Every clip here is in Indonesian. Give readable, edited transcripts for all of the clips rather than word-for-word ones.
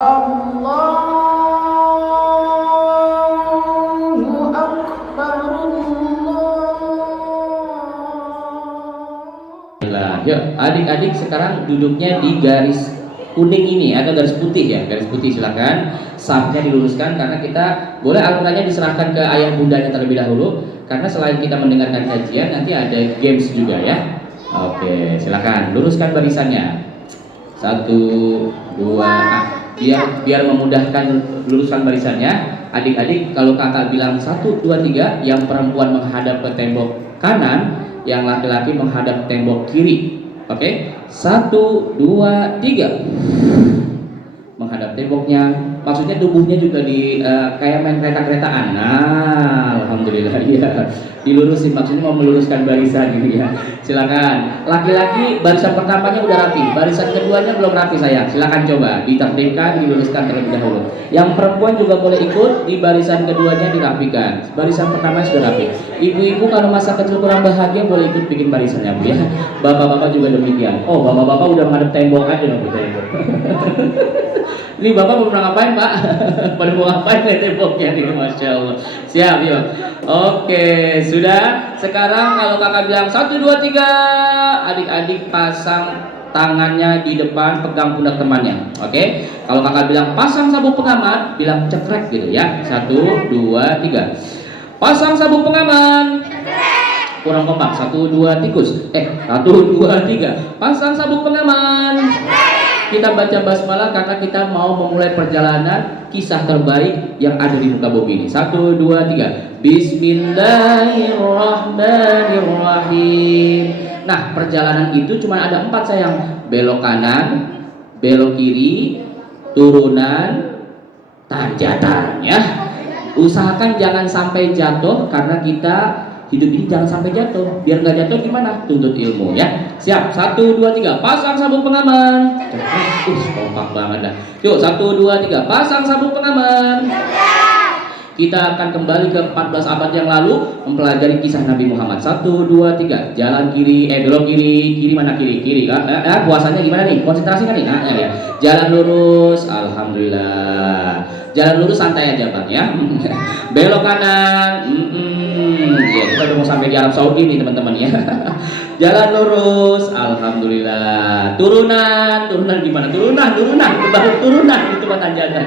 Allahu Akbar, Allah. Yuk, adik-adik sekarang duduknya di garis kuning ini atau garis putih ya, garis putih silakan. Safnya diluruskan karena kita boleh Al-Qur'annya diserahkan ke ayah bundanya terlebih dahulu karena selain kita mendengarkan kajian nanti ada games juga ya. Oke, silakan luruskan barisannya. 1, 2, biar memudahkan luruskan barisannya. Adik-adik kalau kakak bilang 1, 2, 3, yang perempuan menghadap ke tembok kanan, yang laki-laki menghadap tembok kiri. Oke, 1, 2, 3, menghadap temboknya. Maksudnya tubuhnya juga di kayak main kereta-keretaan. Nah, alhamdulillah ya. Dilurusin, maksudnya mau meluruskan barisan gitu ya. Silakan. Laki-laki barisan pertamanya udah rapi, barisan keduanya belum rapi sayang. Silakan coba ditertibkan, diluruskan terlebih dahulu. Yang perempuan juga boleh ikut di barisan keduanya dirapikan. Barisan pertama sudah rapi. Ibu-ibu kalau masa kecil kurang bahagia boleh ikut bikin barisannya Bu ya. Bapak-bapak juga demikian. Oh, bapak-bapak udah menghadap tembok aja dong tembok. Ini bapak mau pernah ngapain pak? Pada mau ngapain ya temboknya nih, masya Allah. Siap yuk. Oke, sudah. Sekarang kalau kakak bilang 1, 2, 3, adik-adik pasang tangannya di depan, pegang pundak temannya. Oke. Kalau kakak bilang pasang sabuk pengaman, bilang cekrek gitu ya. 1, 2, 3. Pasang sabuk pengaman. Kurang kompak. 1, 2, tikus. 1, 2, 3. Pasang sabuk pengaman. Kita baca basmalah karena kita mau memulai perjalanan kisah terbaik yang ada di muka bumi ini. 1, 2, 3. Bismillahirrahmanirrahim. Nah, perjalanan itu cuma ada 4 sayang. Belok kanan, belok kiri, turunan, tanjatan ya. Usahakan jangan sampai jatuh karena kita hidup ini jangan sampai jatuh. Biar nggak jatuh gimana? Tuntut ilmu ya. Siap. 1, 2, 3. Pasang sabuk pengaman. Kompak banget dah. Yuk 1, 2, 3. Pasang sabuk pengaman. Kita akan kembali ke 14 abad yang lalu mempelajari kisah Nabi Muhammad. 1, 2, 3. Jalan kiri, belok kiri. Kiri mana kiri? Kiri kan? Puasanya gimana nih? Konsentrasi kan nih? Ya. Jalan lurus. Alhamdulillah. Jalan lurus santai aja bang ya. Belok kanan. Ya, kita udah mau sampai di Arab Saudi nih teman-teman ya. Jalan lurus. Alhamdulillah. Turunan gimana? Turunan. Baru turunan itu kan tanjatan.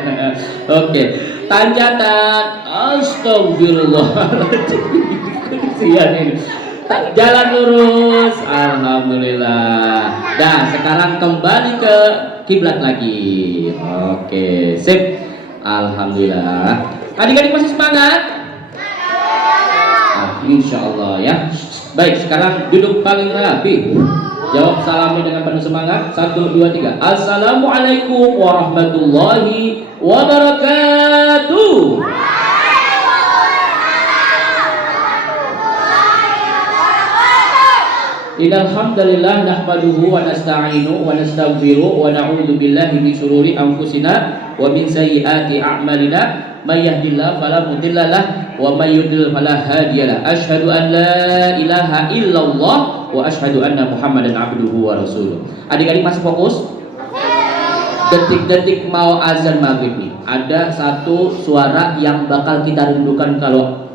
Oke. Tanjatan. Astagfirullahaladzim. Jalan lurus. Alhamdulillah. Dah, sekarang kembali ke kiblat lagi. Oke, sip. Alhamdulillah. Adik-adik masih semangat? Insya Allah ya. Baik, sekarang duduk paling rapi. Jawab salamnya dengan penuh semangat. 1, 2, 3. Assalamualaikum warahmatullahi wabarakatuh. Innal hamdalillah nahmaduhu wa nasta'inu wa nastaghfiruh wa na'udzu billahi min shururi anfusina wa min sayyiati a'malina. May yahdihillahu fala mudilla lahu wa may yudlil fala hadiyalah. Asyhadu an la ilaha illallah wa asyhadu anna Muhammadan abduhu wa rasuluh. Adik-adik masih fokus? Detik-detik mau azan maghrib nih. Ada satu suara yang bakal kita rindukan kalau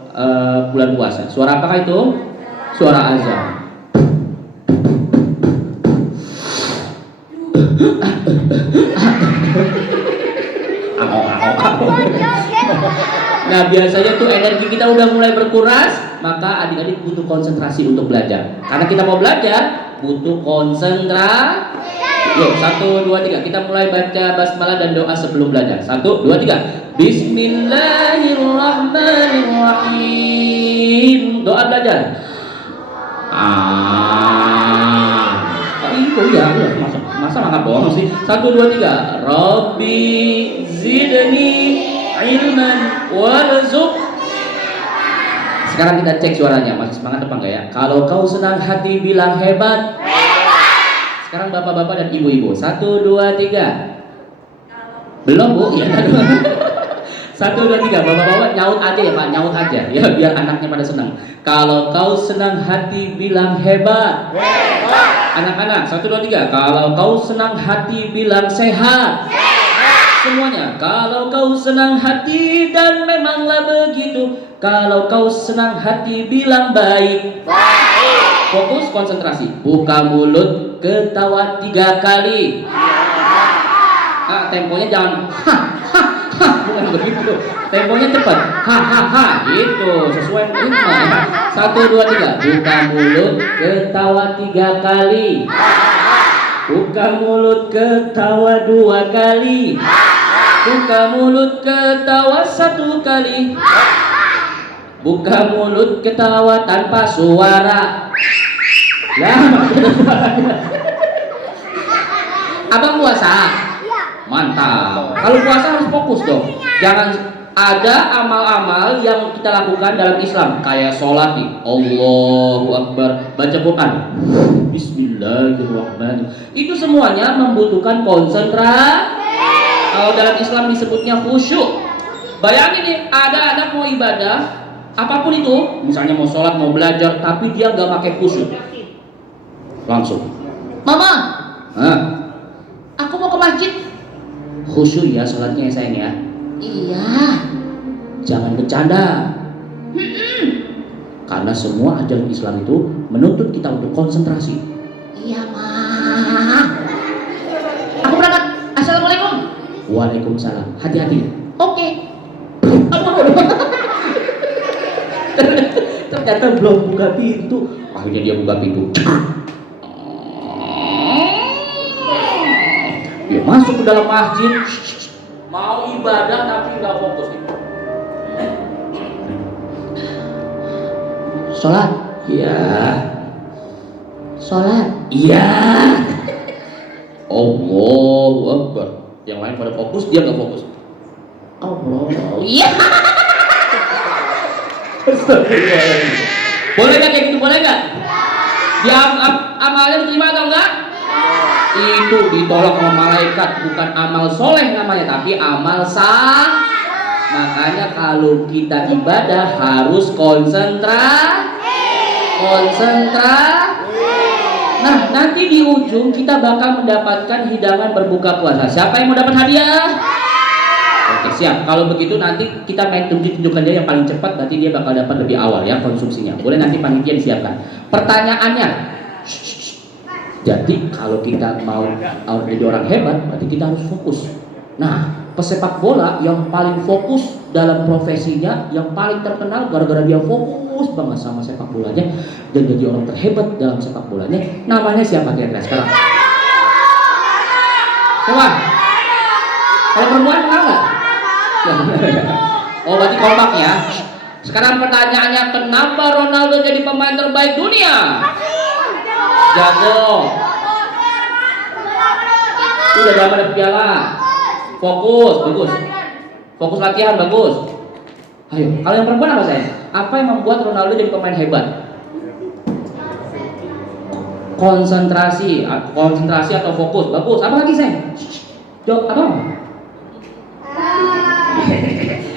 bulan puasa. Suara apakah itu? Suara azan. Nah biasanya tuh energi kita udah mulai berkuras, maka adik-adik butuh konsentrasi untuk belajar. Karena kita mau belajar, butuh konsentrasi. Yuk 1, 2, 3. Kita mulai baca basmalah dan doa sebelum belajar. 1, 2, 3. Bismillahirrahmanirrahim. Doa belajar. Itu ya, masa nggak bohong sih. 1, 2, 3. Rabbi zidni ilman warzuq. Sekarang kita cek suaranya masih semangat apa enggak ya? Kalau kau senang hati bilang hebat. Sekarang bapak-bapak dan ibu-ibu. 1, 2, 3. Belum bu? Ya. 1, 2, 3. Bapak-bapak nyaut aja ya pak, nyaut aja ya biar anaknya pada senang. Kalau kau senang hati bilang hebat. Anak-anak 1, 2, 3. Kalau kau senang hati bilang sehat. Semuanya. Kalau kau senang hati dan memanglah begitu. Kalau kau senang hati bilang baik. Fokus, konsentrasi. Buka mulut, ketawa 3 kali. Nah, temponya jangan bukan begitu. Temponya cepat. Gitu, sesuai ritme. 1, 2, 3. Buka mulut, ketawa 3 kali. Buka mulut, ketawa 2 kali. Buka mulut, ketawa 1 kali. Buka mulut, ketawa tanpa suara. Lah, maksudnya suaranya. Abang puasa? Mantap. Kalau puasa harus fokus dong. Jangan ada amal-amal yang kita lakukan dalam Islam kayak sholat nih. Allahu Akbar. Baca Quran. Bismillahirrahmanirrahim. Itu semuanya membutuhkan konsentrasi. Kalau dalam Islam disebutnya khusyuk. Bayangin nih, ada anak mau ibadah, apapun itu, misalnya mau sholat, mau belajar, tapi dia nggak pakai khusyuk. Langsung, Mama, aku mau ke masjid. Khusyuk ya sholatnya ya sayang ya. Iya. Jangan bercanda. Karena semua ajaran Islam itu menuntut kita untuk konsentrasi. Iya Ma. Aku berangkat. Assalamualaikum. Waalaikumsalam. Hati-hati. Oke. Ternyata belum buka pintu. Akhirnya dia buka pintu. Dia masuk ke dalam masjid, mau ibadah tapi nggak fokus. Sholat, iya. Sholat, iya. Allahu Akbar. Yang lain pada fokus, dia nggak fokus. Allah, iya. Boleh nggak kayak gitu? Boleh nggak? Dia amalnya diterima atau enggak? Itu ditolak sama malaikat, bukan amal soleh namanya, tapi amal sah. Makanya kalau kita ibadah harus konsentrasi. Nah, nanti di ujung kita bakal mendapatkan hidangan berbuka puasa. Siapa yang mau dapat hadiah? Oke, siap. Kalau begitu nanti kita main tunjukkan dia yang paling cepat, berarti dia bakal dapat lebih awal ya konsumsinya. Boleh nanti panitia disiapkan. Pertanyaannya, jadi kalau kita mau jadi orang hebat, berarti kita harus fokus. Nah, pesepak bola yang paling fokus dalam profesinya, yang paling terkenal gara-gara dia fokus banget sama sepak bolanya dan jadi orang terhebat dalam sepak bolanya, namanya siapa kira-kira sekarang? Coba. Kalau perempuan kenal nggak? Oh, berarti kompak ya. Sekarang pertanyaannya, kenapa Ronaldo jadi pemain terbaik dunia? Jago. Udah dapat piala. Fokus, bagus. Fokus latihan, bagus. Ayo, kalau yang perempuan apa saya? Apa yang membuat Ronaldo jadi pemain hebat? Konsentrasi atau fokus, bagus. Apa lagi saya? Jawab apa?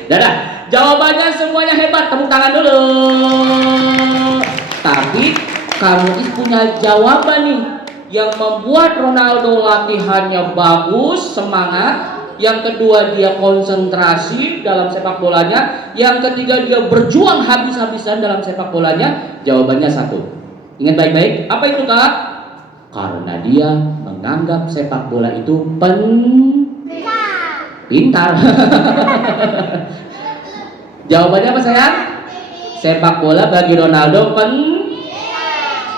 Dadah. Jawabannya semuanya hebat. Tepuk tangan dulu. Tapi kamu punya jawaban nih yang membuat Ronaldo latihannya bagus, semangat. Yang kedua, dia konsentrasi dalam sepak bolanya. Yang ketiga, dia berjuang habis-habisan dalam sepak bolanya. Jawabannya satu. Ingat baik-baik, apa itu Kak? Karena dia menganggap sepak bola itu pintar. Jawabannya apa sayang? Sepak bola bagi Ronaldo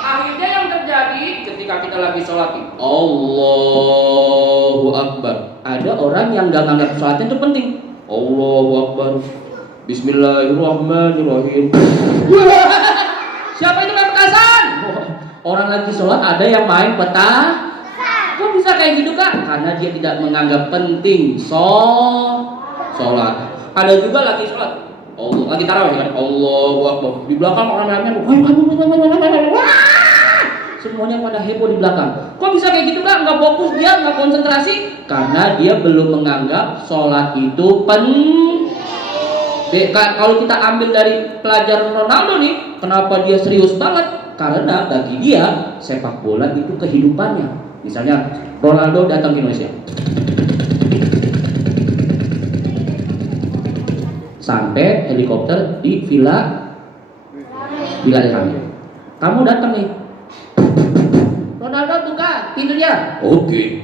Akhirnya yang terjadi ketika kita lagi sholat, Allahu Akbar. Ada orang yang nggak nganggap sholatnya itu penting. Allahu Akbar. Bismillahirrahmanirrahim. Siapa itu main petasan? Orang lagi sholat ada yang main petasan. Kok bisa kayak gitu Kak? Karena dia tidak menganggap penting sholat. Ada juga lagi sholat. Allah lagi tarawih kan, Allahu Akbar. Di belakang orang-orangnya semuanya pada heboh di belakang. Kok bisa kayak gitu Kak? Nggak fokus dia, nggak konsentrasi. Karena dia belum menganggap sholat itu penting. Kalau kita ambil dari pelajaran Ronaldo nih, kenapa dia serius banget? Karena bagi dia sepak bola itu kehidupannya. Misalnya Ronaldo datang ke Indonesia. sampai helikopter di villa kami. Kamu datang nih, Ronaldo buka pintunya. Oke.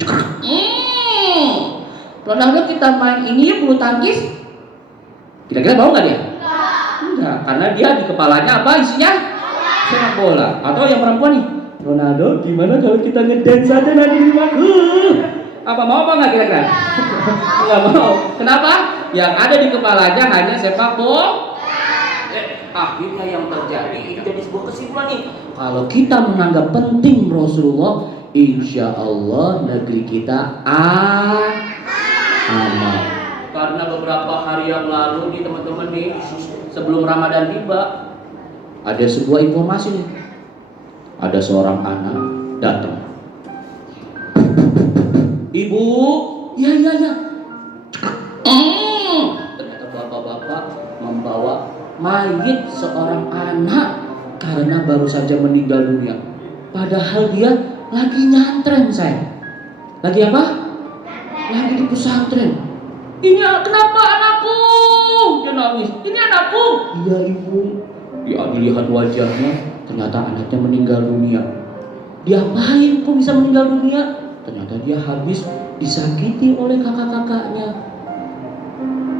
Ronaldo kita main ini ya bulu tangkis. Kira-kira mau nggak dia? Enggak, karena dia di kepalanya apa isinya? Sepak bola. Atau yang perempuan nih, Ronaldo gimana kalau kita ngedance aja nanti di rumahku? Apa mau apa nggak kira-kira? Nggak mau. Kenapa? Yang ada di kepalanya hanya sepak bola. Akhirnya yang terjadi itu jadi sebuah kesimpulan nih. Kalau kita menganggap penting Rasulullah, insya Allah negeri kita aman. Karena beberapa hari yang lalu nih teman-teman nih, sebelum Ramadan tiba, ada sebuah informasi nih. Ada seorang anak datang. Ibu, ya. Ternyata bapak-bapak membawa mayit seorang anak karena baru saja meninggal dunia. Padahal dia lagi nyantren, saya. Lagi apa? Lagi di pesantren. Ini kenapa anakku? Dia nangis. Ini anakku. Iya ibu. Dia dilihat wajahnya, ternyata anaknya meninggal dunia. Diapain kok bisa meninggal dunia? Ternyata dia habis disakiti oleh kakak-kakaknya.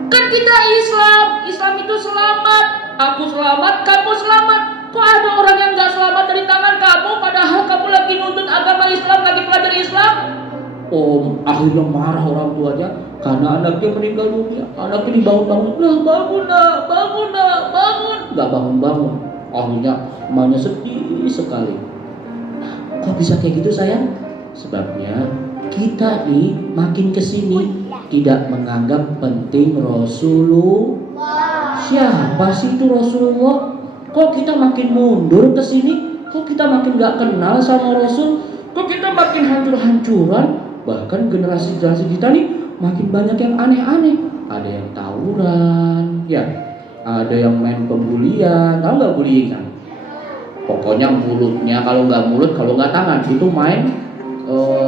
Kan kita Islam itu selamat. Aku selamat, kamu selamat. Kok ada orang yang gak selamat dari tangan kamu, padahal kamu lagi nuntut agama Islam, lagi pelajari Islam? Akhirnya marah orang tuanya karena anaknya meninggal dunia. Anaknya dibangun-bangun, bangun nak, gak bangun-bangun. Akhirnya emaknya sedih sekali. Kok bisa kayak gitu sayang? Sebabnya kita nih makin kesini tidak menganggap penting Rasulullah. Siapa sih itu Rasulullah? Kok kita makin mundur ke sini? Kok kita makin gak kenal sama Rasul? Kok kita makin hancur-hancuran? Bahkan generasi-generasi kita nih makin banyak yang aneh-aneh. Ada yang tawuran, ya. Ada yang main pembulian. Tahu nggak bullying kan? Pokoknya mulutnya, kalau nggak mulut, kalau nggak tangan, itu main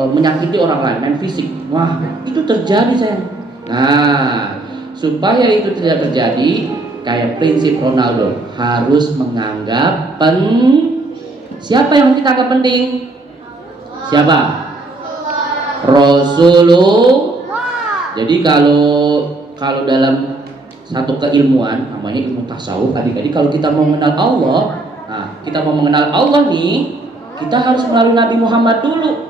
menyakiti orang lain, main fisik. Wah, itu terjadi sayang. Nah, supaya itu tidak terjadi, kayak prinsip Ronaldo, harus menganggap siapa yang kita anggap penting? Siapa? Rasulullah. Jadi kalau dalam satu keilmuan, namanya ilmu tasawuf, adik-adik, kalau kita mau mengenal Allah, kita mau mengenal Allah nih, kita harus melalui Nabi Muhammad dulu.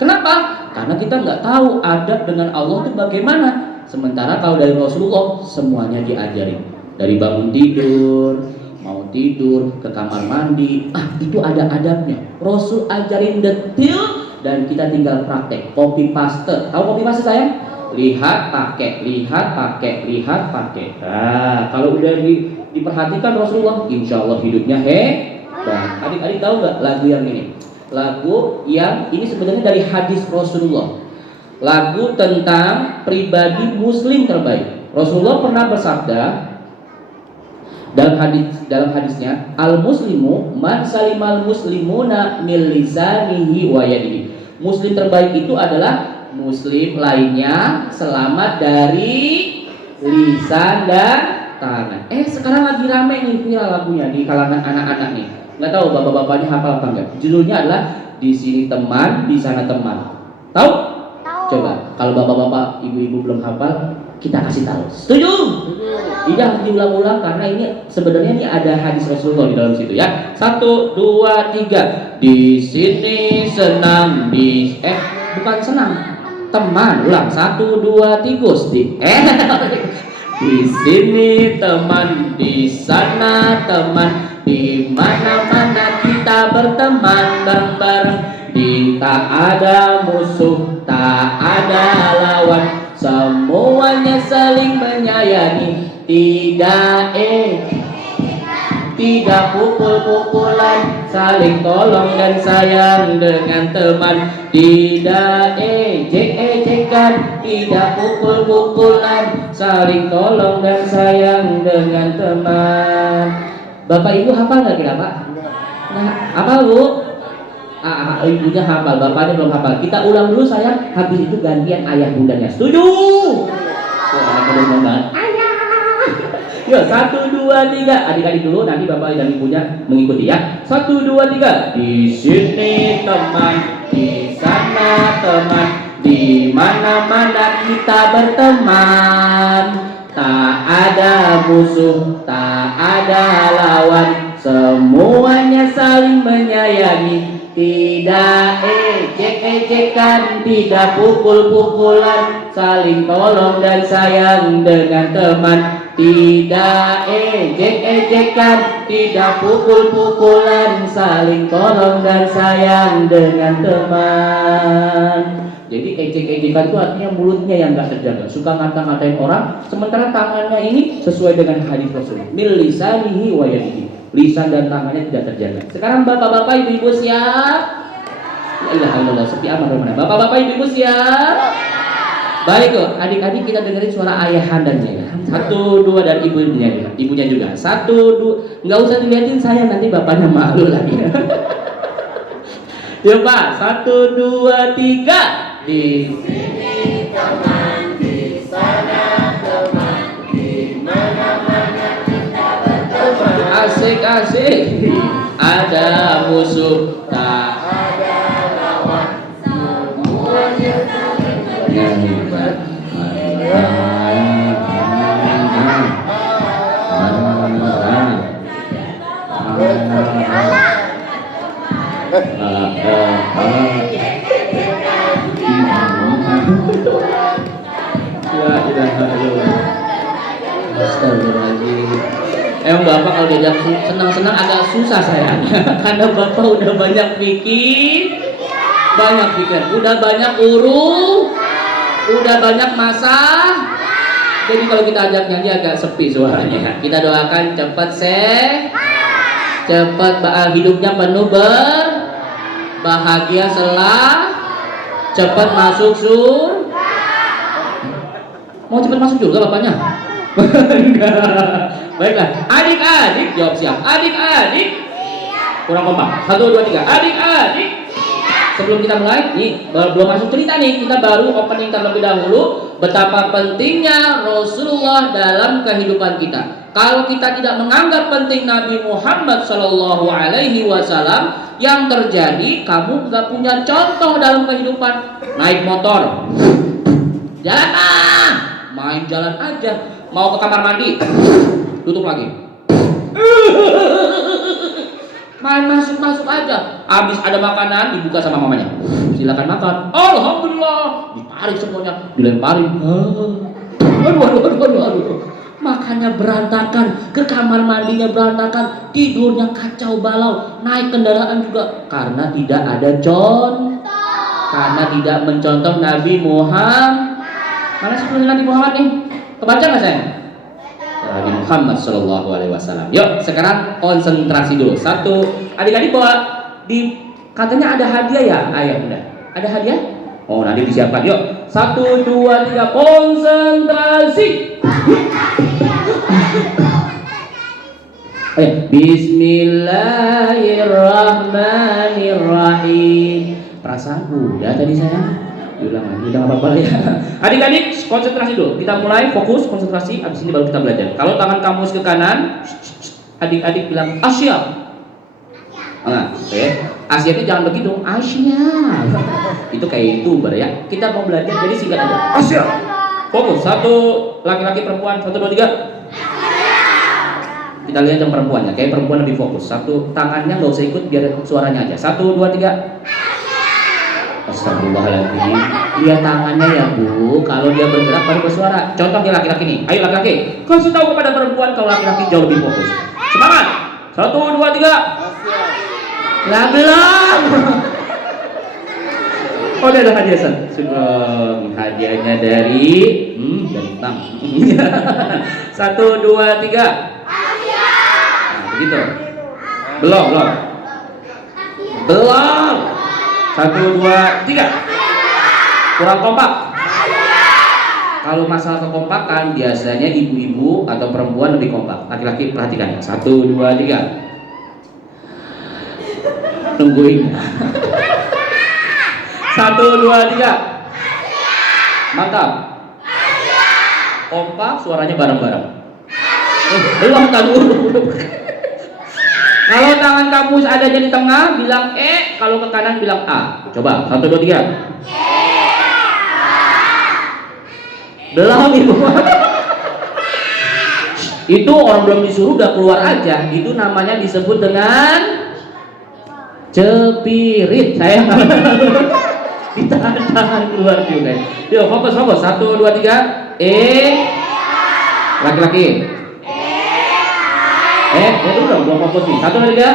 Kenapa? Karena kita nggak tahu adab dengan Allah itu bagaimana. Sementara kalau dari Rasulullah semuanya diajarin. Dari bangun tidur, mau tidur, ke kamar mandi, itu ada adabnya. Rasul ajarin detail dan kita tinggal praktek. Copy paste. Tahu copy paste sayang? Lihat pakai. Nah, kalau udah diperhatikan Rasulullah, insya Allah hidupnya hebat. Adik-adik tahu nggak lagu yang ini? Lagu yang ini sebenarnya dari hadis Rasulullah. Lagu tentang pribadi muslim terbaik. Rasulullah pernah bersabda dalam hadisnya, al-muslimu man salimal muslimuna min lisanihi wa yadihi. Muslim terbaik itu adalah muslim lainnya selamat dari lisan dan tangan. Sekarang lagi rame nih viral lagunya di kalangan anak-anak nih. Nggak tahu bapak-bapaknya hafal apa enggak? Judulnya adalah di sini teman, di sana teman. Tahu? Coba kalau bapak-bapak, ibu-ibu belum hafal, kita kasih tahu. Setuju? Tidak harus diulang-ulang karena ini sebenarnya ini ada hadis Rasulullah di dalam situ ya. 1, 2, 3. Di sini senang bukan senang. Teman. Ulang. 1, 2, 3. Di sini teman, di sana teman. Di mana-mana kita berteman bareng-bareng. Tak ada musuh, tak ada lawan, semuanya saling menyayangi. Tidak pukul-pukulan, saling tolong dan sayang dengan teman. Tidak ejek-ejekan, tidak pukul-pukulan, saling tolong dan sayang dengan teman. Bapak ibu hafal nggak kira pak? Hafal bu? Ibunya hafal, bapaknya belum hafal. Kita ulang dulu sayang, habis itu gantian ayah bundanya. Setuju? Ayah. Yuk, 1, 2, 3. Adik-adik dulu, nanti bapak dan ibunya mengikuti ya. 1, 2, 3. Di sini teman, di sana teman, di mana-mana kita berteman. Tak ada musuh, tak ada lawan, semuanya saling menyayangi. Tidak ejek-ejekan, tidak pukul-pukulan, saling tolong dan sayang dengan teman. Tidak ejek-ejekan, tidak pukul-pukulan, saling tolong dan sayang dengan teman. Jadi ejek-ejekan itu artinya mulutnya yang gak terjaga, suka ngata-ngatain orang, sementara tangannya ini sesuai dengan hadis Rasul. Mil lisanihi wa yadihi. Lisan dan tangannya tidak terjaga. Sekarang bapak-bapak, ibu-ibu siap? Ya Allah, sepi amat mana. Bapak-bapak, ibu-ibu siap? Baik kok, adik-adik kita dengerin suara ayahandanya ya. 1, 2 dan ibunya juga. 1, 2, nggak usah dilihatin saya, nanti bapaknya malu lagi. Yuk Pak, 1, 2, 3. Di sini teman, di sana teman, di mana-mana kita berteman. Asik-asik. Ada musuh, tak ada lawan, semuanya saling menyayangi. Emang bapak kalau diajak senang-senang agak susah saya. Karena bapak udah banyak pikir, udah banyak udah banyak masalah. Jadi kalau kita ajak nyanyi agak sepi suaranya. Kita doakan cepat hidupnya penuh bahagia cepat masuk surga. Mau cepat masuk surga bapaknya? Enggak. Baiklah, adik-adik jawab siap. Adik-adik kurang kompak. 1, 2, 3. Adik-adik, sebelum kita mulai, nih belum masuk cerita nih, kita baru opening terlebih dahulu. Betapa pentingnya Rasulullah dalam kehidupan kita. Kalau kita tidak menganggap penting Nabi Muhammad Shallallahu Alaihi Wasallam, yang terjadi kamu nggak punya contoh dalam kehidupan. Naik motor, jalan main jalan aja. Mau ke kamar mandi, tutup lagi. Main masuk aja. Habis ada makanan dibuka sama mamanya. Silakan makan. Alhamdulillah. Ditarik semuanya, dilemparin. Aduh. Makannya berantakan, ke kamar mandinya berantakan, tidurnya kacau balau, naik kendaraan juga karena tidak ada karena tidak mencontoh Nabi Muhammad. Mana sih Nabi Muhammad nih? Kebaca nggak saya? Nabi Muhammad Shallallahu Alaihi Wasallam. Yuk, sekarang konsentrasi dulu. 1, adik-adik bawa katanya ada hadiah ya, ayah bunda. Ada hadiah? Oh, nanti disiapkan. Yuk, 1, 2, 3, konsentrasi. Bismillahirrahmanirrahim. Perasaan udah tadi saya. Ulang lagi, udah apa-apa ya. Adik-adik konsentrasi dulu. Kita mulai fokus konsentrasi. Abis ini baru kita belajar. Kalau tangan kamu ke kanan, adik-adik bilang Asia. Oke. Asia itu jangan begitu. Asia. Itu kayak YouTuber ya. Kita mau belajar jadi singkat aja. Asia. Fokus. 1, laki-laki perempuan. 1, 2, 3. Kita lihat yang perempuannya. Kayak perempuan lebih fokus. 1, tangannya nggak usah ikut, biar suaranya aja. 1, 2, 3. Astagfirullahaladzim. Lihat tangannya ya Bu. Kalau dia bergerak baru bersuara. Contoh dia laki-laki nih. Ayo laki-laki, kasih tahu kepada perempuan kalau laki-laki jauh lebih fokus. Semangat. 1, 2, 3. Lah belum. Oh, ada hadiah San. Hadiahnya dari Tam. 1, 2, 3. Nah, begitu. Belum. 1, 2, 3. Kurang kompak. Kalau masalah kekompakan biasanya ibu-ibu atau perempuan lebih kompak. Laki-laki perhatikan. 1, 2, 3. Tungguin. 1, 2, 3. Mantap. Kompak, suaranya bareng-bareng. Belum tak dulu. Kalau tangan kamu adanya di tengah, bilang E. Kalau ke kanan, bilang A. Coba, 1, 2, 3. Belum ibu. Itu orang belum disuruh udah keluar aja. Itu namanya disebut dengan cepirit. Saya ditahan keluar juga. Yuk fokus. 1, 2, 3. E. Laki-laki. Itu dong, gua fokus nih. 1, 2, 3.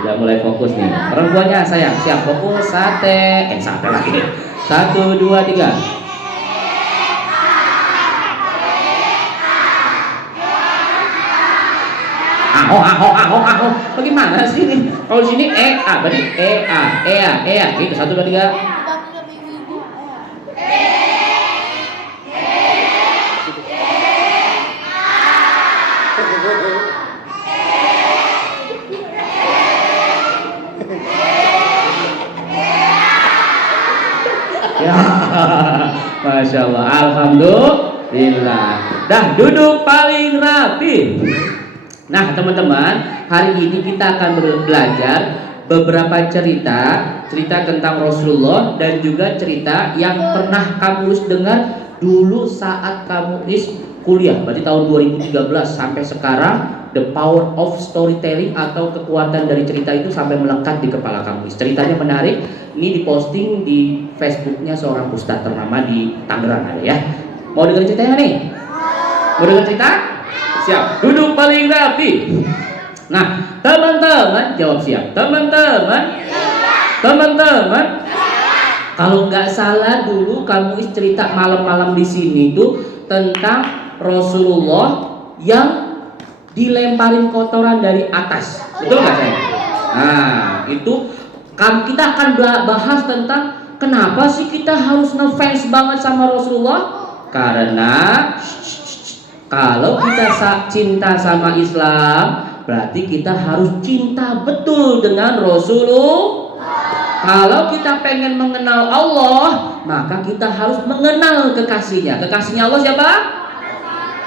Udah mulai fokus nih. Perempuannya sayang, siap fokus. Sate lagi. 1, 2, 3. Aho. Bagaimana sih ini? Kalau di sini berarti gitu. 1, 2, 3. Ya, Masya Allah, Alhamdulillah. Dah duduk paling rapi. Nah teman-teman, hari ini kita akan belajar beberapa cerita tentang Rasulullah dan juga cerita yang pernah kamu dengar dulu saat kamu kuliah. Berarti tahun 2013 sampai sekarang, the power of storytelling atau kekuatan dari cerita itu sampai melekat di kepala kamu. Ceritanya menarik. Ini diposting di Facebooknya seorang ustadz ternama di Tangerang ada ya. Mau dengar ceritanya nih? Mau dengar cerita? Siap, duduk paling rapi. Nah, teman-teman jawab siap. Teman-teman, kalau nggak salah dulu kamu cerita malam-malam di sini tuh tentang Rasulullah yang dilemparin kotoran dari atas. Betul nggak saya? Nah, itu kita akan bahas tentang kenapa sih kita harus ngefans banget sama Rasulullah? Karena kalau kita cinta sama Islam, berarti kita harus cinta betul dengan Rasulullah. Kalau kita pengen mengenal Allah, maka kita harus mengenal kekasihnya. Kekasihnya Allah siapa?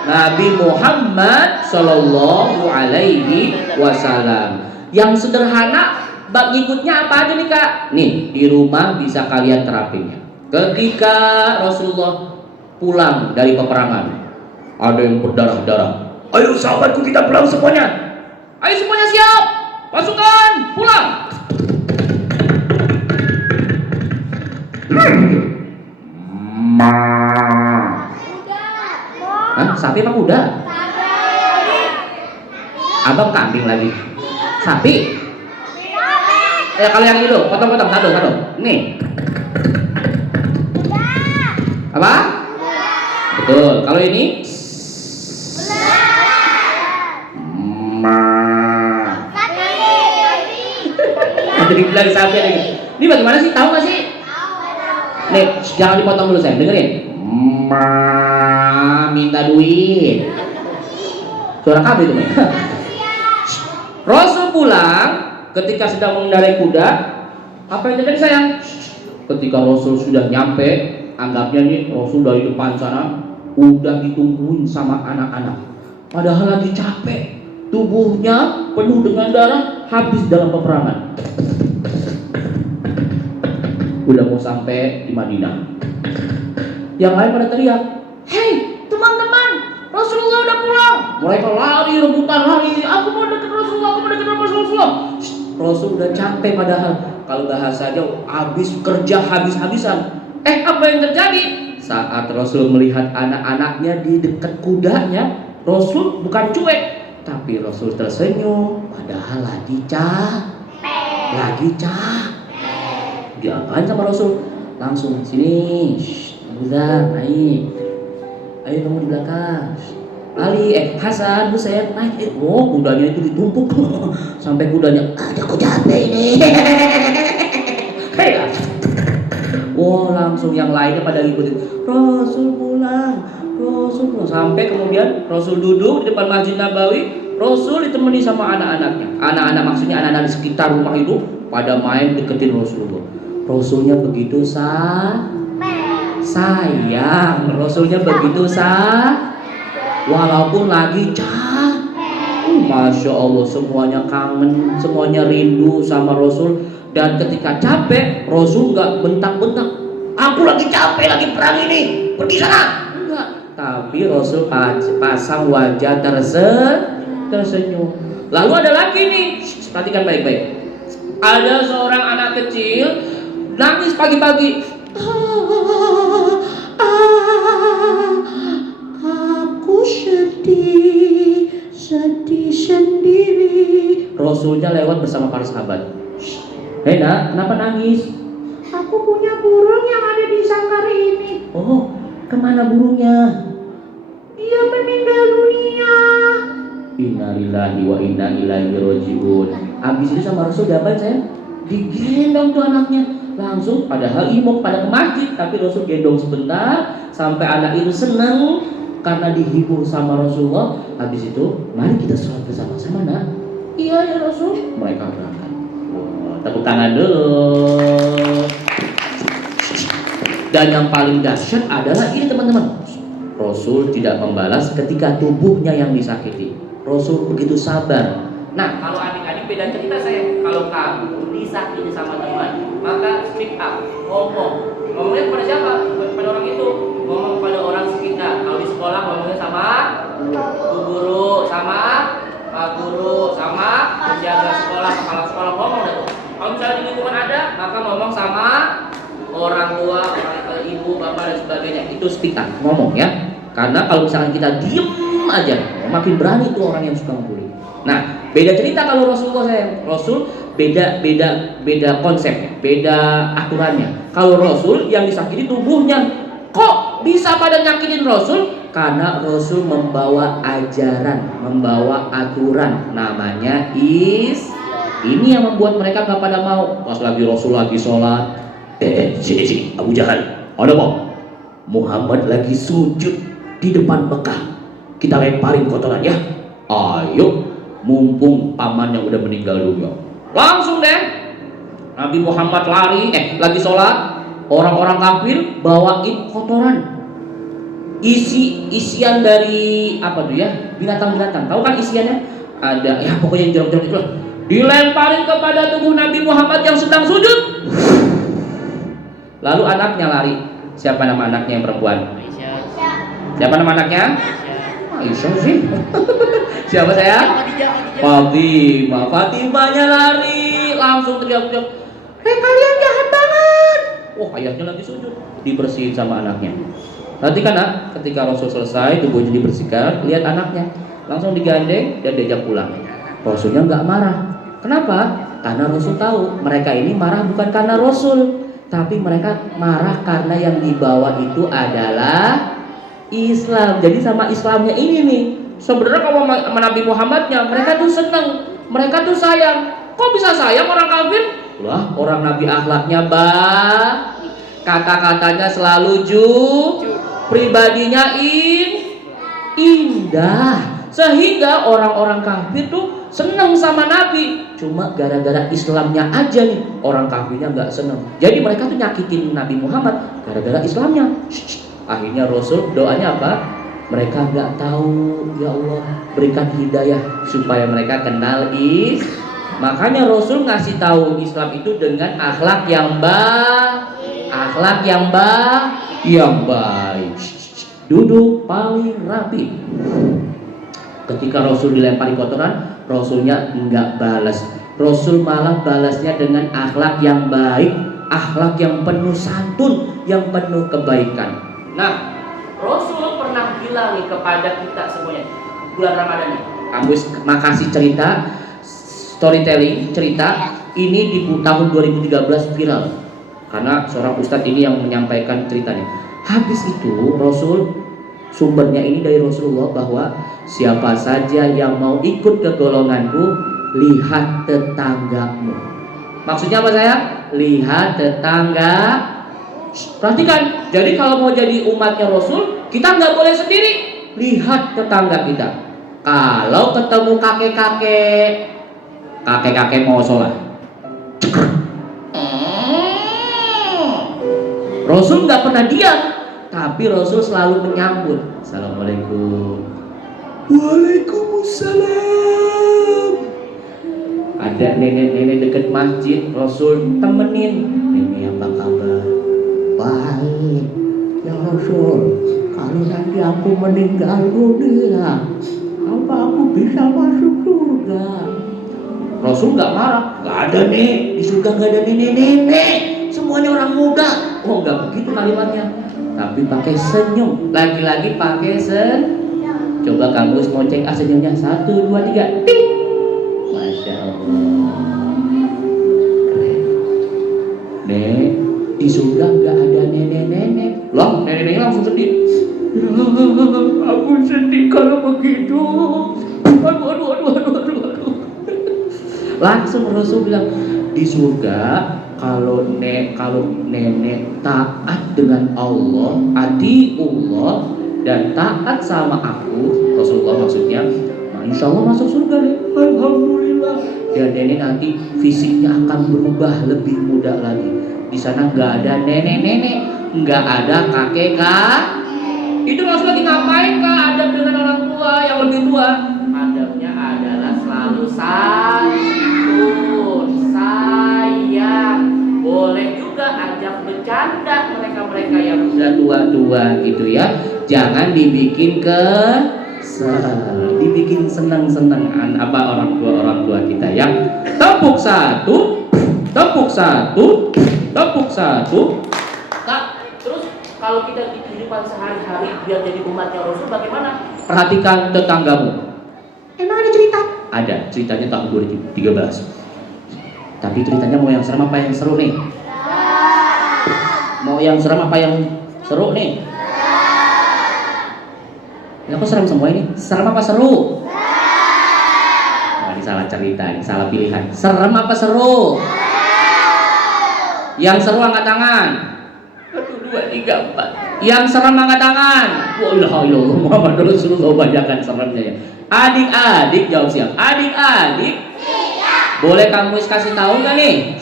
Nabi Muhammad Sallallahu Alaihi Wasallam. Yang sederhana, ngikutnya apa aja nih kak? Nih di rumah bisa kalian terapinnya. Ketika Rasulullah pulang dari peperangan, ada yang berdarah-darah. Ayo sahabatku kita pulang semuanya. Ayo semuanya siap. Pasukan pulang. Hah? Sapi apa kuda? Abang kambing lagi. Sapi. Kalau yang itu potong-potong satu. Nih. Apa? Betul. Kalau ini jadi bilang sapi lagi. Ini bagaimana sih? Tahu nggak sih? Nih, jangan dipotong dulu saya. Dengerin. Minta duit. Suara kabel itu. Rasul pulang ketika sedang mengendarai kuda. Apa yang terjadi sayang? Ketika Rasul sudah nyampe, anggapnya nih Rasul dari depan sana udah ditungguin sama anak-anak. Padahal lagi capek. Tubuhnya penuh dengan darah, habis dalam peperangan. Udah mau sampai di Madinah. Yang lain pada teriak, "Hei teman-teman, Rasulullah udah pulang." Mereka lari, rebutan lari. Aku mau dekat Rasulullah, aku mau dekat Rasulullah. Rasul udah capek padahal. Kalau bahasanya habis kerja habis-habisan. Apa yang terjadi? Saat Rasul melihat anak-anaknya di dekat kudanya, Rasul bukan cuek, tapi Rasul tersenyum. Padahal lagi diapain sama Rasul? Langsung sini, Abu Dzar naik. Ayo kamu di belakang. Ali, Hasan, Husain naik. Kudanya itu ditumpuk sampai kudanya, aku capek ini. Langsung yang lainnya pada ngikutin. Rasul pulang. Sampai kemudian Rasul duduk di depan Masjid Nabawi. Rasul ditemani sama anak-anaknya. Anak-anak maksudnya anak-anak di sekitar rumah itu pada main deketin Rasulullah. Rasulnya begitu sayang, Rasulnya begitu walaupun lagi Masya Allah, semuanya kangen, semuanya rindu sama Rasul. Dan ketika capek, Rasul nggak bentak-bentak, aku lagi capek, lagi perang ini, pergi sana. Enggak, tapi Rasul pasang wajah tersenyum. Lalu ada lagi nih, perhatikan baik-baik. Ada seorang anak kecil nangis pagi-pagi. Aku sedih sendiri. Rasulnya lewat bersama para sahabat. Hei nak, kenapa nangis? Aku punya burung yang ada di sangkar ini. Oh, kemana burungnya? Dia meninggal dunia. Innalillahi wa inna ilaihi rajiun. Abis itu sama Rasul diapain saya? Digendong tuh anaknya. Langsung, padahal imam pada ke masjid, tapi Rasul gendong sebentar sampai anak itu senang karena dihibur sama Rasulullah. Habis itu, mari kita sholat bersama-sama nak. Iya ya Rasul. Mereka berangkat. Tepuk tangan dulu. Dan yang paling dahsyat adalah ini teman-teman. Rasul tidak membalas ketika tubuhnya yang disakiti. Rasul begitu sabar. Nah, kalau adik-adik beda cerita saya. Kalau kamu disakiti sama teman, maka speak up, ngomongnya kepada siapa? Kepada orang itu, ngomong kepada orang sekitar. Kalau di sekolah ngomongnya sama bu guru, sama pak guru, sama penjaga sekolah, kepala sekolah, ngomong dah tuh. Kalau misalnya di lingkungan ada, maka ngomong sama orang tua, orang ibu, bapak dan sebagainya. Itu speak up, ngomong ya. Karena kalau misalnya kita diem aja, makin berani tuh orang yang suka membuli. Nah, beda cerita kalau Rasulullah saya. Rasul beda konsep, beda aturannya. Kalau Rasul yang disakiti tubuhnya, kok bisa pada nyakitin Rasul? Karena Rasul membawa ajaran, membawa aturan, namanya ini yang membuat mereka gak pada mau. Pas lagi Rasul lagi sholat, sini Abu Jahal, ada apa? Muhammad lagi sujud di depan Mekah, kita lemparin kotoran ya. Ayo, mumpung pamannya udah meninggal dunia. Langsung deh Nabi Muhammad lagi sholat, orang-orang kafir bawain kotoran, isian dari apa tuh ya, binatang-binatang. Tahu kan isiannya? Ada ya pokoknya yang jorok-jorok itu lah. Dilemparin kepada tubuh Nabi Muhammad yang sedang sujud. Lalu anaknya lari. Siapa nama anaknya yang perempuan? Siapa nama anaknya? Aisyah sih. Siapa saya? Fatimahnya lari, langsung teriak-teriak, kalian jahat banget. Oh, ayahnya lagi sujud, dibersihin sama anaknya. Nanti kan ketika Rasul selesai, tubuhnya dibersihkan, lihat anaknya, langsung digandeng dan diajak pulang. Rasulnya nggak marah. Kenapa? Karena Rasul tahu mereka ini marah bukan karena Rasul, tapi mereka marah karena yang dibawa itu adalah Islam. Jadi sama Islamnya ini nih. Sebenarnya kalau sama Nabi Muhammadnya, mereka tuh seneng, mereka tuh sayang. Kok bisa sayang orang kafir? Lah, orang Nabi akhlaknya kata-katanya selalu pribadinya indah. Sehingga orang-orang kafir tuh seneng sama Nabi. Cuma gara-gara Islamnya aja nih, orang kafirnya nggak seneng. Jadi mereka tuh nyakitin Nabi Muhammad gara-gara Islamnya. Akhirnya Rasul doanya apa? Mereka nggak tahu, ya Allah berikan hidayah supaya mereka kenal Makanya Rasul ngasih tahu Islam itu dengan akhlak yang baik. Duduk paling rapi. Ketika Rasul dilempari kotoran, Rasulnya nggak balas. Rasul malah balasnya dengan akhlak yang baik, akhlak yang penuh santun, yang penuh kebaikan. Nah, Rasul pernah bilang nih kepada kita semuanya bulan Ramadan nih, kamu makasih cerita, storytelling, cerita ini di tahun 2013 viral karena seorang ustadz ini yang menyampaikan ceritanya. Habis itu Rasul, sumbernya ini dari Rasulullah, bahwa siapa saja yang mau ikut ke golonganku, lihat tetanggamu. Maksudnya apa saya? Lihat tetangga. Perhatikan, jadi kalau mau jadi umatnya Rasul, kita nggak boleh sendiri, lihat tetangga kita. Kalau ketemu kakek-kakek mau sholat, Rasul nggak pernah diam, tapi Rasul selalu menyambut. Assalamualaikum. Waalaikumsalam. Ada nenek-nenek dekat masjid, Rasul temenin. Nenek apa kabar? Baik. Ya Rasul, kalau nanti aku meninggal dunia, apa aku bisa masuk surga? Rasul nggak marah. Nggak ada nih, di surga nggak ada nenek-nenek. Semuanya orang muda. Oh, nggak begitu kalimatnya. Tapi pakai senyum. Lagi-lagi pakai senyum. Coba kamu mau cek senyumnya. 1, 2, 3. Ting. Masya Allah. Keren. Nek, di surga nggak ada nenek-nenek. Loh, nenek-neneknya langsung sedih. Aku sedih kalau begitu. Aduh. Langsung Rasul bilang, di surga kalau nenek taat dengan Allah, atiullah, dan taat sama aku, Rasulullah maksudnya, nah insya Allah masuk surga deh. Alhamdulillah. Dan nenek nanti fisiknya akan berubah lebih muda lagi. Di sana nggak ada nenek-nenek, nggak ada kakek. Itu Rasul lagi ngapain kak? Adab dengan orang tua yang lebih tua. Adabnya adalah selalu santun, sayang. Boleh juga ajak bercanda mereka yang sudah tua-tua gitu ya. Jangan dibikin kesel, dibikin senang-senang orang tua kita ya. Tepuk satu. Kak, terus kalau kita di kehidupan sehari-hari biar jadi umatnya Rasul bagaimana? Perhatikan tetanggamu. Emang ada cerita? Ada, ceritanya tahun 2013. Tapi ceritanya mau yang serem apa yang seru nih? Mau yang serem apa yang seru nih? Ya, kok serem semua ini? Serem apa seru? Nah, ini salah cerita, ini salah pilihan. Serem apa seru? Yang seru angkat tangan. 1, 2, 3, 4. Yang serem angkat tangan. Wa ilaha illallah Muhammad Rasulullah, banyakan seremnya ya. Adik-adik jawab siap. Adik-adik. Boleh kamu kasih tahu nggak nih?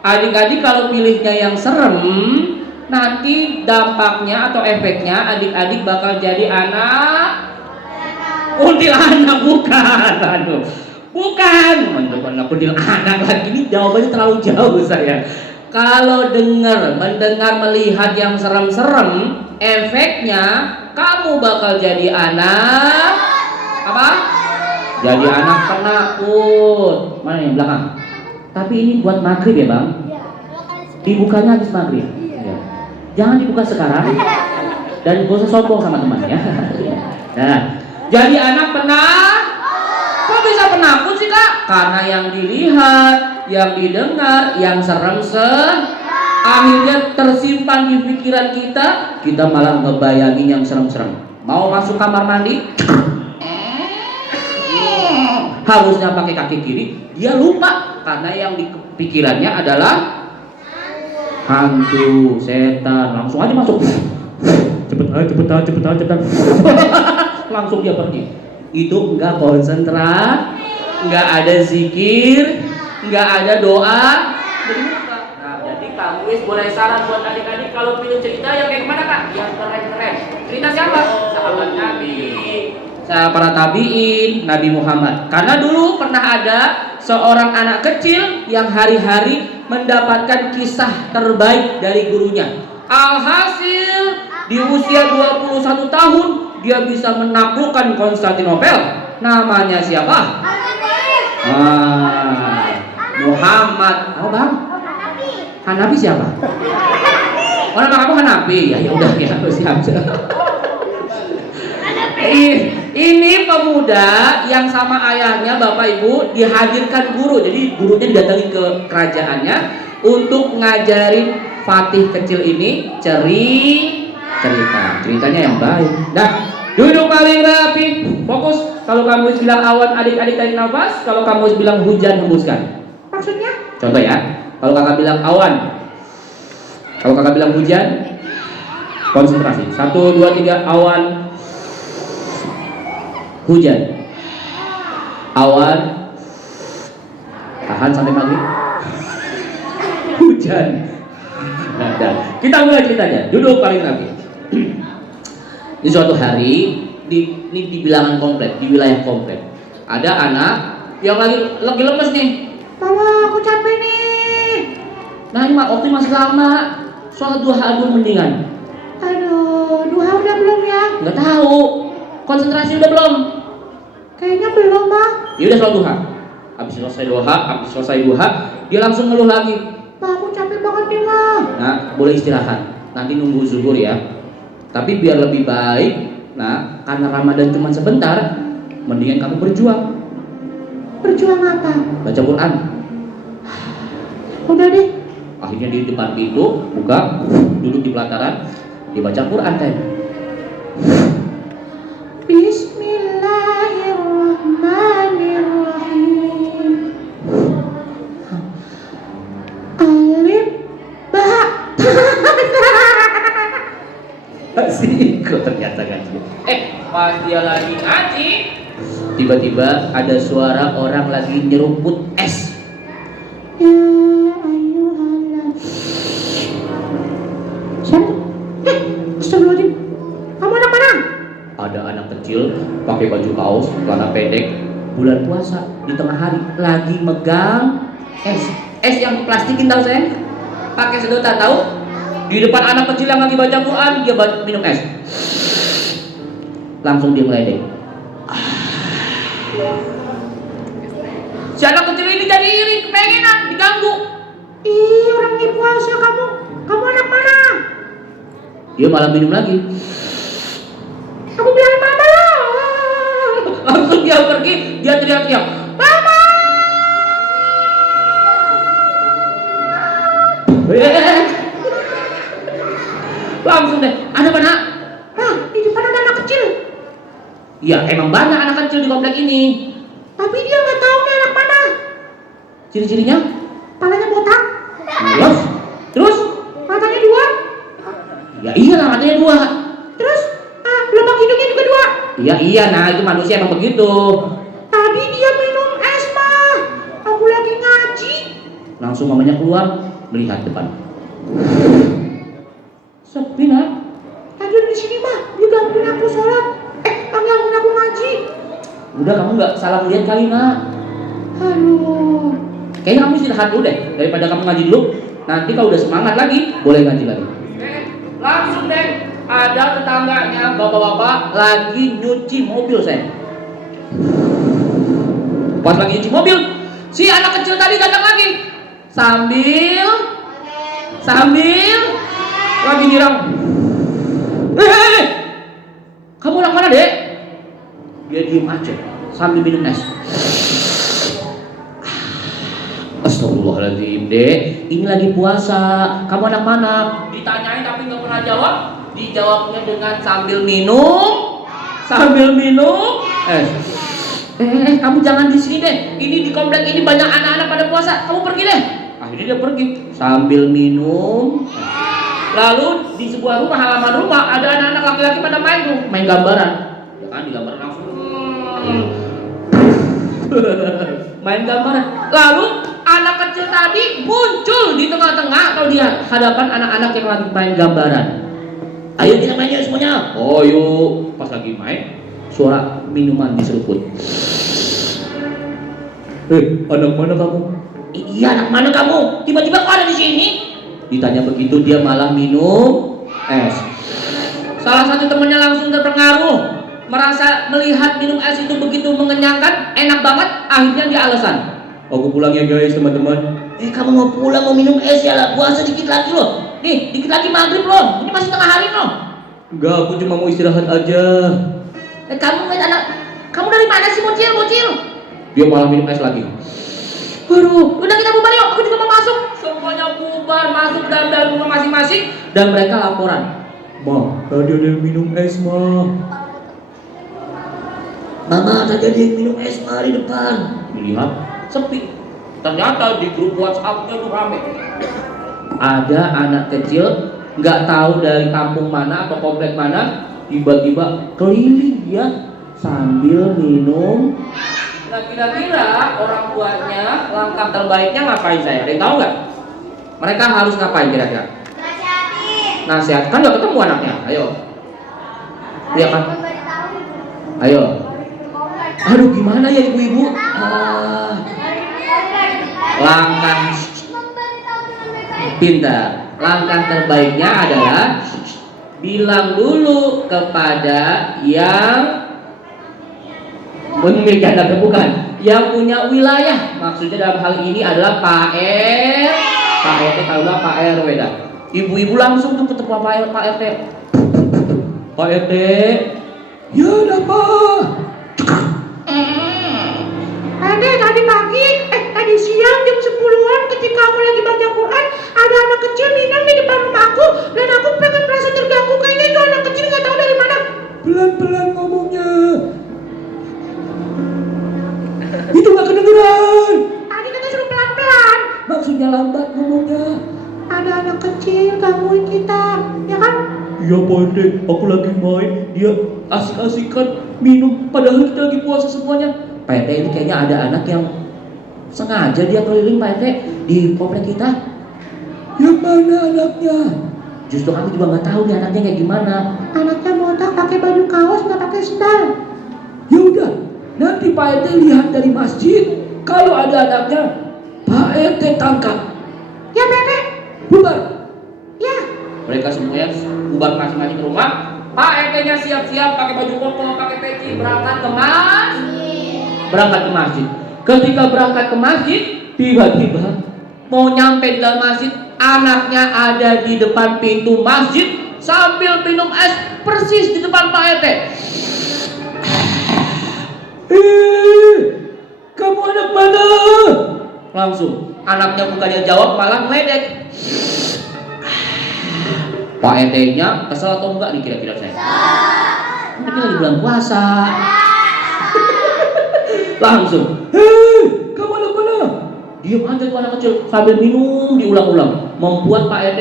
Adik-adik kalau pilihnya yang serem, nanti dampaknya atau efeknya adik-adik bakal jadi anak kuntilanak. Bukan, aduh, bukan. Anak kuntilanak lagi, ini jawabannya terlalu jauh saya. Kalau mendengar melihat yang serem-serem, efeknya kamu bakal jadi anak apa? Jadi anak penakut. Mana yang belakang? Tapi ini buat maghrib ya bang? Dibukanya habis maghrib. Ya. Jangan dibuka sekarang. Dan gak usah sombong sama temannya. Nah, jadi anak kok bisa penakut sih kak? Karena yang dilihat, yang didengar, yang serem akhirnya tersimpan di pikiran kita malah ngebayangin yang serem-serem. Mau masuk kamar mandi? Harusnya pakai kaki kiri, dia lupa karena yang di pikirannya adalah hantu, setan. Langsung aja masuk. Cepetan. Langsung dia pergi. Itu enggak konsentrasi, enggak ada zikir, enggak ada doa. Nah, jadi kamu boleh saran buat adik-adik kalau pilih cerita yang kayak gimana kak? Yang keren-keren. Cerita siapa? Sahabat Nabi, para tabiin, Nabi Muhammad. Karena dulu pernah ada seorang anak kecil yang hari-hari mendapatkan kisah terbaik dari gurunya. Alhasil di usia 21 tahun dia bisa menaklukkan Konstantinopel. Namanya siapa? Muhammad. Oh bang? Hanafi siapa? Oh nama kamu Hanafi? Ya udah ya siap. Ini pemuda yang sama ayahnya bapak ibu dihadirkan guru. Jadi gurunya didatangi ke kerajaannya untuk ngajarin Fatih kecil ini ceritanya yang baik. Nah, duduk paling rapi, fokus. Kalau kamu bilang awan, adik-adik tarik nafas. Kalau kamu bilang hujan, hembuskan. Maksudnya? Contoh ya. Kalau kakak bilang awan, kalau kakak bilang hujan, konsentrasi. 1, 2, 3, awan, hujan, awan, tahan sampai maghrib. hujan. Nah, kita mulai ceritanya. Duduk paling rapi. Di suatu hari ini di bilangan komplek, di wilayah komplek, ada anak yang lagi lemes nih. Mama, aku capek nih. Nah, ini waktu masih lama. Sholat duha dulu mendingan. Aduh, duha udah belum ya? Nggak tahu. Konsentrasi udah belum? Kayaknya belum, Mah. Ya udah sholat duha. Habis selesai duha, dia langsung ngeluh lagi. Mah, aku capek banget nih, Mah. Nah, boleh istirahat. Nanti nunggu zuhur ya. Tapi biar lebih baik, nah, karena Ramadan cuma sebentar, mendingan kamu berjuang. Berjuang apa? Baca Quran. Udah deh. Akhirnya di depan pintu, buka, duduk di pelataran, dibaca Quran kan. Bismillahirrahmanirrahim. Alif ba. Asik, kok ternyata ngaji. Pas dia lagi ngaji, tiba-tiba ada suara orang lagi nyeruput es. Ya ayyuhallah. Siapa? Astagfirullahaladzim. Kamu anak mana? Ada anak kecil pakai baju kaos, celana pendek, bulan puasa di tengah hari lagi megang es. Es yang plastikin tahu saya? Pakai sedotan tahu? Di depan anak kecil yang lagi baca Quran, dia minum es. Langsung dia meledek. Si anak kecil ini jadi iri, kepengenan, diganggu. Ih, orang ini puasa kamu. Kamu anak mana? Dia malah minum lagi. Aku bilang mama lah. Langsung dia pergi, dia teriak-teriak, mama. Langsung deh, ada mana? Hah, di depan ada anak kecil. Ya, emang banyak anak kecil di komplek ini. Tapi dia nggak tahu nih anak mana. Ciri-cirinya? Palanya botak. Terus? Matanya dua. Ya iyalah, matanya dua. Terus? Lubang hidungnya juga dua. Iya, nah itu manusia emang begitu. Tadi dia minum es, mah. Aku lagi ngaji. Langsung mamanya keluar, melihat depan. Sepi, nak. Ada di sini, mah. Dia gangguin aku sholat. Gangguin aku ngaji. Udah, kamu nggak salah lihat kali, nak. Aduh. Kayaknya kamu istirahat dulu deh, daripada kamu ngaji dulu. Nanti kalau udah semangat lagi, boleh ngaji lagi. Langsung deh, ada tetangganya bapak-bapak lagi nyuci mobil saya. Pas lagi nyuci mobil, si anak kecil tadi datang lagi. Sambil lagi nyirang. Kamu anak mana, Dek? Dia diem aja sambil minum es. Astagfirullahaladzim, Dek, ini lagi puasa. Kamu anak mana? Ditanyain tapi nggak pernah jawab. Dijawabnya dengan sambil minum es. Kamu jangan di sini deh. Ini di komplek ini banyak anak-anak pada puasa. Kamu pergi deh. Akhirnya dia pergi sambil minum. Lalu di sebuah rumah, halaman rumah, ada anak-anak laki-laki pada main gambaran. Ya kan, digambar langsung. Main gambaran. Lalu anak kecil tadi muncul di tengah-tengah kalau di hadapan anak-anak yang lagi main gambaran. Ayo kita main yuk semuanya. Oh yuk. Pas lagi main, suara minuman diseruput. Anak mana kamu? Iya, anak mana kamu? Tiba-tiba kok ada di sini? Ditanya begitu, dia malah minum es. Salah satu temannya langsung terpengaruh, merasa melihat minum es itu begitu mengenyangkan, enak banget. Akhirnya dia alasan, aku pulang ya guys teman-teman. Kamu mau pulang mau minum es ya lah, puasa dikit lagi loh. Nih, dikit lagi maghrib loh. Ini masih tengah hari loh. Enggak, aku cuma mau istirahat aja. Kamu dari mana sih bocil? Dia malah minum es lagi. Waduh, udah kita bubar yuk, aku juga mau masuk. Semuanya bubar, masuk dalam rumah masing-masing. Dan mereka laporan, Ma, tadi ada yang minum es, Ma. Mama, tadi ada yang minum es, Ma, di depan. Dilihat, sepi. Ternyata di grup WhatsApp-nya tuh rame. Ada anak kecil, nggak tahu dari kampung mana atau komplek mana, tiba-tiba keliling dia sambil minum. Nah, kira-kira orang tuanya langkah terbaiknya ngapain saya? Ada yang tahu nggak? Mereka harus ngapain kira-kira? Nasihat. Kan gak ketemu anaknya. Ayo. Iya kan? Ayo. Aduh gimana ya ibu-ibu? Langkah pintar. Langkah terbaiknya adalah bilang dulu kepada yang memiliki anak, bukan yang punya wilayah. Maksudnya dalam hal ini adalah Pak RT, kalau nggak Pak RW dah. Ibu-ibu langsung tuh ketemu Pak RT. Pak RT, ya ada apa? Tadi siang jam 10-an ketika aku lagi baca Quran, ada anak kecil minum di depan rumahku dan aku pengen merasa terganggu. Kayaknya itu anak kecil nggak tahu dari mana. Pelan-pelan ngomongnya. Itu nggak kedengeran. Tadi kata suruh pelan-pelan. Maksudnya lambat ngomongnya. Ada anak kecil gangguin kita, ya kan? Iya Pak RT, aku lagi main, dia asik-asikan minum, padahal kita lagi puasa semuanya. Pak RT, ini kayaknya ada anak yang sengaja dia keliling Pak RT di komplek kita. Yang mana anaknya? Justru kami juga nggak tahu nih anaknya kayak gimana. Anaknya botak, pakai baju kaos, nggak pakai sendal. Ya udah, nanti Pak RT lihat dari masjid, kalau ada anaknya, Pak RT tangkap. Ya Bebe. Bubar. Ya. Mereka semuanya bubar masing-masing ke rumah. Pak RT-nya siap-siap pakai baju koko, pakai peci, berangkat ke masjid. Ketika berangkat ke masjid, tiba-tiba mau nyampe di dalam masjid, anaknya ada di depan pintu masjid sambil minum es persis di depan Pak RT. Kamu anak mana? Langsung anaknya bukannya jawab malah meledek. Pak RT-nya kesel atau enggak nih kira-kira saya? Ini lagi bulan puasa. Langsung, kamu anak mana? Diam aja tuh anak kecil sambil minum diulang-ulang, membuat Pak RT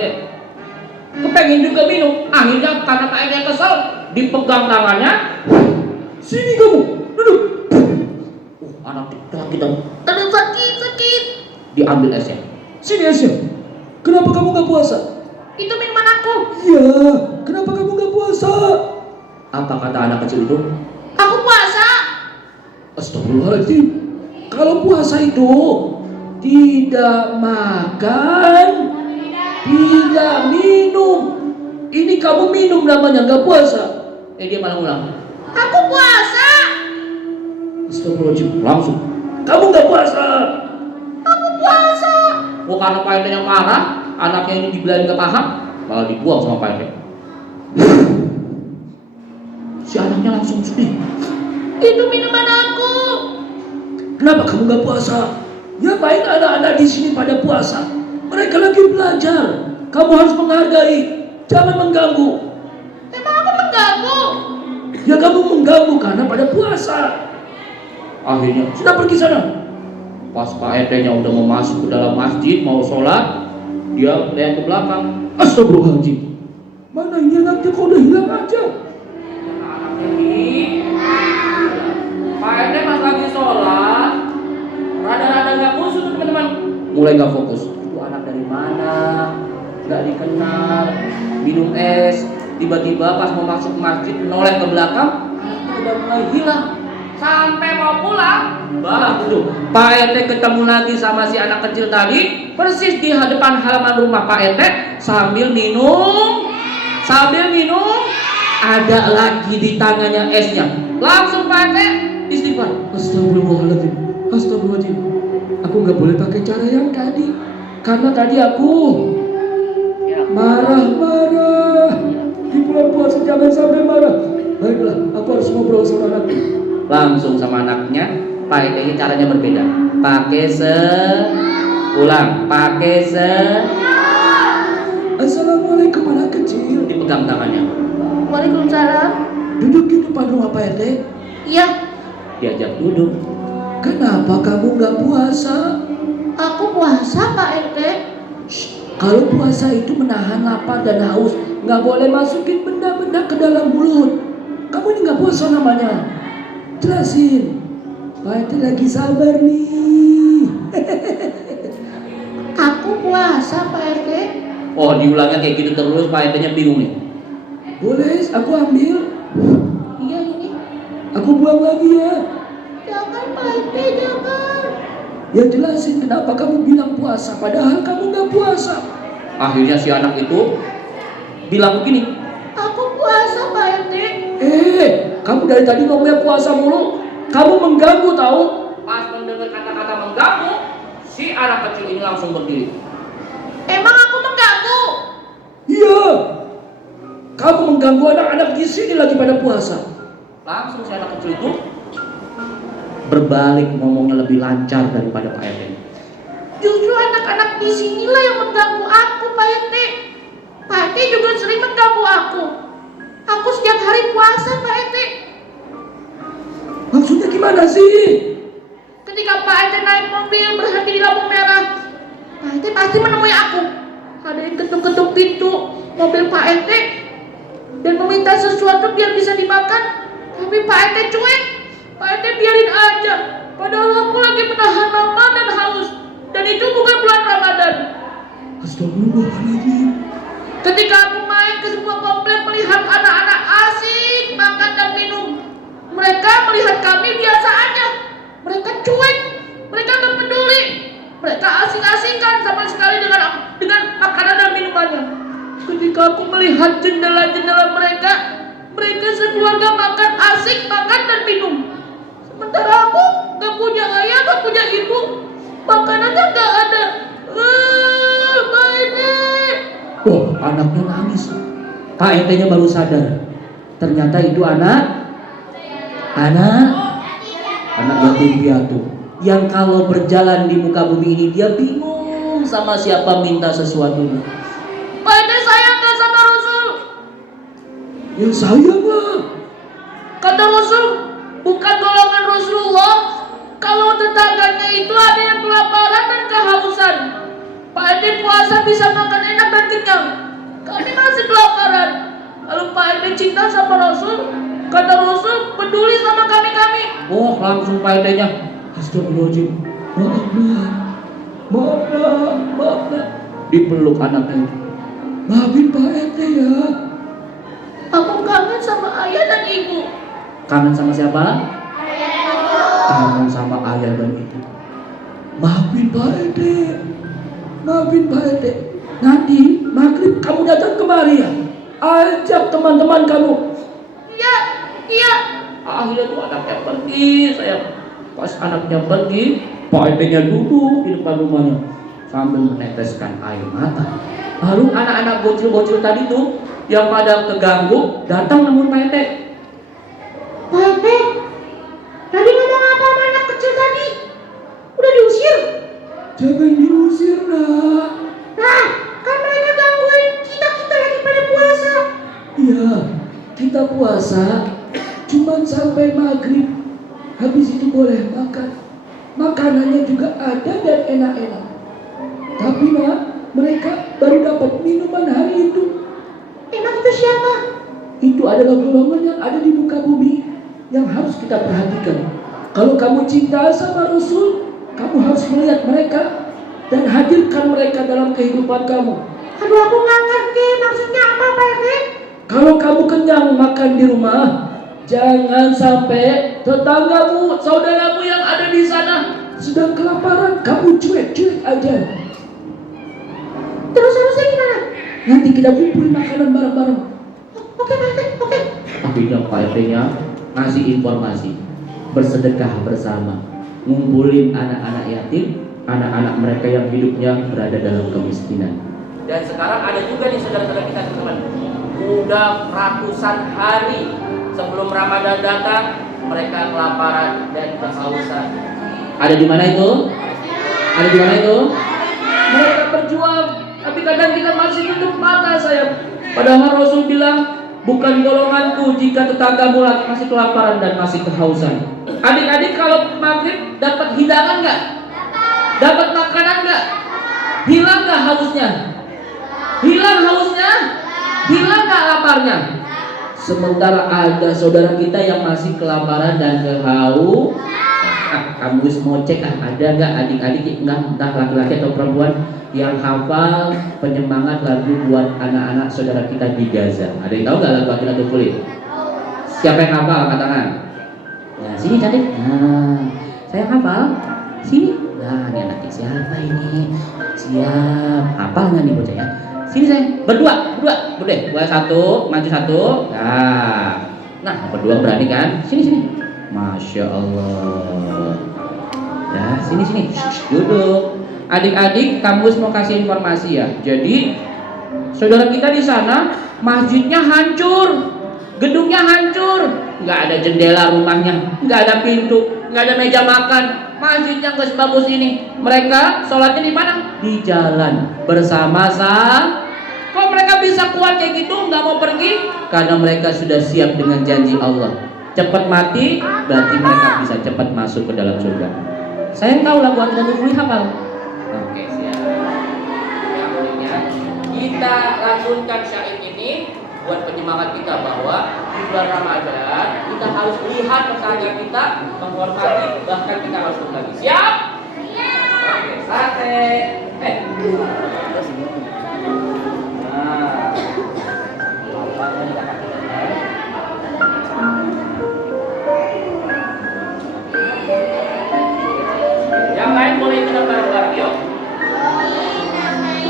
kepengen juga minum. Akhirnya karena Pak RT kesel, dipegang tangannya. Sini kamu, duduk. Anak kita aduh sakit. Diambil esnya. Sini esnya. Kenapa kamu gak puasa? Itu minuman aku. Iya, kenapa kamu gak puasa? Apa kata anak kecil itu? Aku puasa. Astagfirullahaladzim. Kalau puasa itu tidak makan, tidak minum. Ini kamu minum namanya, gak puasa. Dia malah ulang. Aku puasa. Astagfirullahaladzim. Langsung, kamu gak puasa. Aku puasa. Oh, karena Pak RT yang marah, anaknya ini dibilangin gak paham, malah dibuang sama Pak RT. Si anaknya langsung sedih. Itu minuman aku. Kenapa kamu gak puasa? Ya baik anak-anak di sini pada puasa. Mereka lagi belajar. Kamu harus menghargai, jangan mengganggu. Emang aku mengganggu? Ya kamu mengganggu karena pada puasa. Akhirnya sudah pergi sana. Pas Pak RT-nya udah mau masuk ke dalam masjid, mau sholat, dia lihat ke belakang. Astagfirullahaladzim. Mana ini anaknya kok udah hilang aja? Anaknya ini Pak RT pas lagi sholat, rada-rada gak khusus teman-teman. Mulai gak fokus. Itu anak dari mana? Gak dikenal. Minum es. Tiba-tiba pas mau masuk masjid, noleh ke belakang, anaknya udah mulai hilang. Sampai mau pulang, baru Pak RT ketemu lagi sama si anak kecil tadi, persis di depan halaman rumah Pak RT sambil minum, ada lagi di tangannya esnya. Langsung Pak RT istighfar. Astagfirullahaladzim. Aku nggak boleh pakai cara yang tadi, karena tadi aku marah-marah. Di bulan puasa jangan sampai marah. Baiklah, aku harus ngobrol sama anakku. Langsung sama anaknya, Pak RT-nya caranya berbeda. Pakai Assalamualaikum anak kecil. Dipegang tangannya. Waalaikumsalam. Duduk di depan rumah Pak RT. Iya. Diajak duduk. Kenapa kamu nggak puasa? Aku puasa Pak RT. Kalau puasa itu menahan lapar dan haus, nggak boleh masukin benda-benda ke dalam mulut. Kamu ini nggak puasa namanya. Jelasin. Pak RT lagi sabar nih. Aku puasa Pak RT. Oh, diulangnya kayak gitu terus, Pak RT-nya bingung nih. Boleh, aku ambil. Iya ini. Aku buang lagi ya. Jangan Pak RT, jangan. Ya jelasin kenapa kamu bilang puasa, padahal kamu nggak puasa. Akhirnya si anak itu bilang begini, Aku puasa Pak RT. Kamu dari tadi ngomongnya puasa mulu. Kamu mengganggu tahu? pas mendengar kata-kata mengganggu, si anak kecil ini langsung berdiri. Emang aku mengganggu? Iya. Kamu mengganggu anak-anak di sini lagi pada puasa. Langsung si anak kecil itu berbalik ngomongnya lebih lancar daripada Pak RT. Justru anak-anak di sinilah yang mengganggu aku Pak RT. Pak RT juga sering mengganggu aku. Aku setiap hari puasa Pak RT. Maksudnya gimana sih? Ketika Pak RT naik mobil berhenti di lampu merah, Pak RT pasti menemui aku. Ada yang ketuk-ketuk pintu mobil Pak RT dan meminta sesuatu biar bisa dimakan. Tapi Pak RT cuek. Pak RT biarin aja. Padahal aku lagi menahan lapar dan haus. Dan itu bukan bulan Ramadan. Astagfirullahaladzim. Ketika aku main ke sebuah komplek melihat anak-anak asik makan dan minum, mereka melihat kami biasa aja. Mereka cuek, mereka gak peduli. Mereka asing-asingkan sama sekali dengan makanan dan minumannya. Ketika aku melihat jendela-jendela mereka, mereka sekeluarga makan asik, makan dan minum. Sementara aku gak punya ayah, gak punya ibu, makanannya gak ada. Pak RT. Wah, anaknya nangis. Pak RT-nya baru sadar. Ternyata itu anak yatim piatu. Yang kalau berjalan di muka bumi ini dia bingung sama siapa minta sesuatu. Pak RT sayang gak sama Rasul? Ya sayang lah. Kata Rasul, bukan golongan Rasulullah kalau tetangganya itu ada yang kelaparan dan kehausan. Pak RT puasa bisa makan enak dan kenyang. Kami masih kelaparan. Lalu Pak RT cinta sama Rasul. Kata Rasul peduli sama kami-kami. Oh, langsung Pak RT-nya. Astagfirullahaladzim. Maaf nak. Dipeluk anaknya. Maafin Pak RT ya. Aku kangen sama ayah dan ibu. Kangen sama siapa? Kangen sama ayah dan ibu. Maafin Pak RT. Maafin Pak RT. Nanti maghrib kamu datang kemari ya. Ajak teman-teman kamu. Iya. Akhirnya tuh anaknya pergi, pas anaknya pergi, Pak RT-nya duduk di depan rumahnya sambil meneteskan air mata. Lalu anak-anak bocil-bocil tadi tuh yang pada keganggu datang nemuin Pak RT. Pak RT, tadi ngomong apa sama anak kecil tadi? Udah diusir? Jangan diusir nak. Nah, kan mereka gangguin kita lagi pada puasa. Iya, kita puasa cuman sampai maghrib. Habis itu boleh makan. Makanannya juga ada dan enak-enak. Tapi nak, mereka baru dapat minuman hari itu. Emang itu siapa? Itu adalah golongan yang ada di muka bumi yang harus kita perhatikan. Kalau kamu cinta sama Rasul, kamu harus melihat mereka dan hadirkan mereka dalam kehidupan kamu. Aduh, aku nggak ngerti maksudnya apa Pak RT? Kalau kamu kenyang makan di rumah, jangan sampai tetanggamu, saudaramu yang ada di sana sedang kelaparan, kamu cuek-cuek aja. Terus harusnya gimana? Nanti kita kumpulin makanan bareng-bareng. Oke Pak RT, oke. Akhirnya Pak RT-nya ngasih informasi, bersedekah bersama, ngumpulin anak-anak yatim, anak-anak mereka yang hidupnya berada dalam kemiskinan. Dan sekarang ada juga nih saudara-saudara kita teman-teman, udah ratusan hari sebelum Ramadan datang, mereka kelaparan dan kehausan. Ada di mana itu? Ada di mana itu? Mereka berjuang, tapi kadang kita masih tutup mata sayang. Padahal Rasul bilang, bukan golonganku jika tetanggamu lagi masih kelaparan dan masih kehausan. Adik-adik kalau maghrib dapat hidangan nggak? Dapat makanan nggak? Hilang nggak hausnya? Hilang hausnya? Hilang nggak laparnya? Sementara ada saudara kita yang masih kelaparan dan kehausan. kampus mau cek ada nggak adik-adik entah laki-laki atau perempuan yang hafal penyemangat lagu buat anak-anak saudara kita di Gaza. Ada yang tahu nggak lagu Akhiratul Kulit? Siapa yang hafal? Angkat tangan. Nah, sini cantik. Nah, saya hafal. Sini. Nah, ini anaknya siapa ini? Siap. Hafal nggak nih bocah ya? Sini saya. Berdua. Boleh satu, maju satu. Nah, berdua berani kan? Sini. Masya Allah. Ya, sini. Duduk. Adik-adik, kampus mau kasih informasi ya. Jadi, saudara kita di sana masjidnya hancur, gedungnya hancur, nggak ada jendela rumahnya, nggak ada pintu, nggak ada meja makan. Masjidnya nggak sebagus ini. Mereka sholatnya di mana? Di jalan bersama Kok mereka bisa kuat kayak gitu, nggak mau pergi? Karena mereka sudah siap dengan janji Allah. Cepat mati, berarti mereka bisa cepat masuk ke dalam surga. Saya tahu lagu Akhiratul Kulit hafal. Oke, siap. Kita lanjutkan syair ini buat penyemangat kita bahwa di bulan Ramadan kita harus lihat tetangga kita, menghormati, bahkan kita harus berbagi. Siap? Oke, sate. Yang lain boleh ikut bareng-bareng, yuk.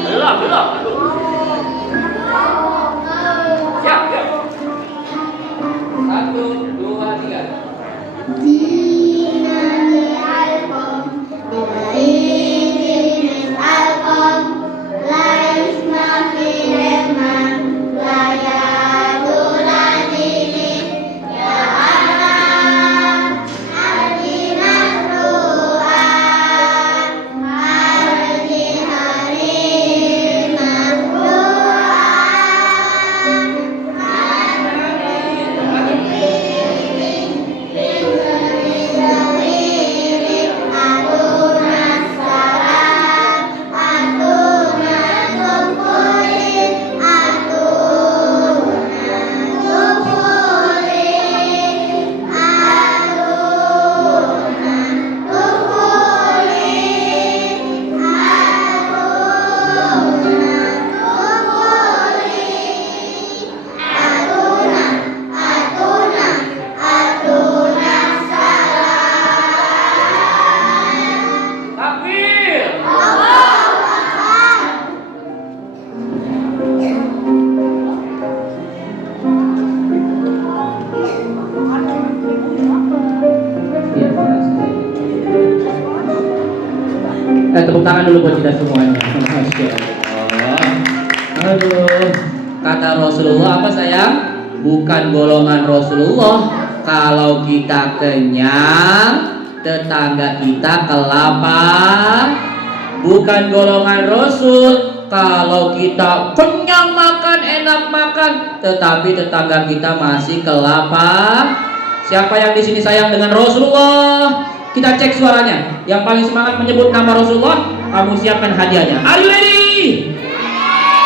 Belum. Siap, yuk. 1, 2, 3. Tepuk tangan dulu buat kita semuanya. Masya Allah. Aduh, kata Rasulullah apa sayang? Bukan golongan Rasulullah. Kalau kita kenyang, tetangga kita kelapar. Bukan golongan Rasul. Kalau kita kenyang makan, enak makan, tetapi tetangga kita masih kelapar. Siapa yang di sini sayang dengan Rasulullah? Kita cek suaranya. Yang paling semangat menyebut nama Rasulullah, kamu siapkan hadiahnya. Are you ready?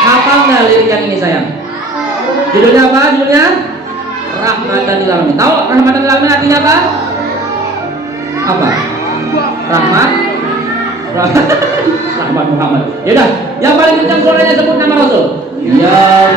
Hafal nggak lirik yang ini sayang? Judulnya apa? Rahmatan lil alamin. Tahu rahmatan lil alamin artinya apa? Rahmat Muhammad. Yaudah, yang paling kencang suaranya sebut nama Rasul. Ya.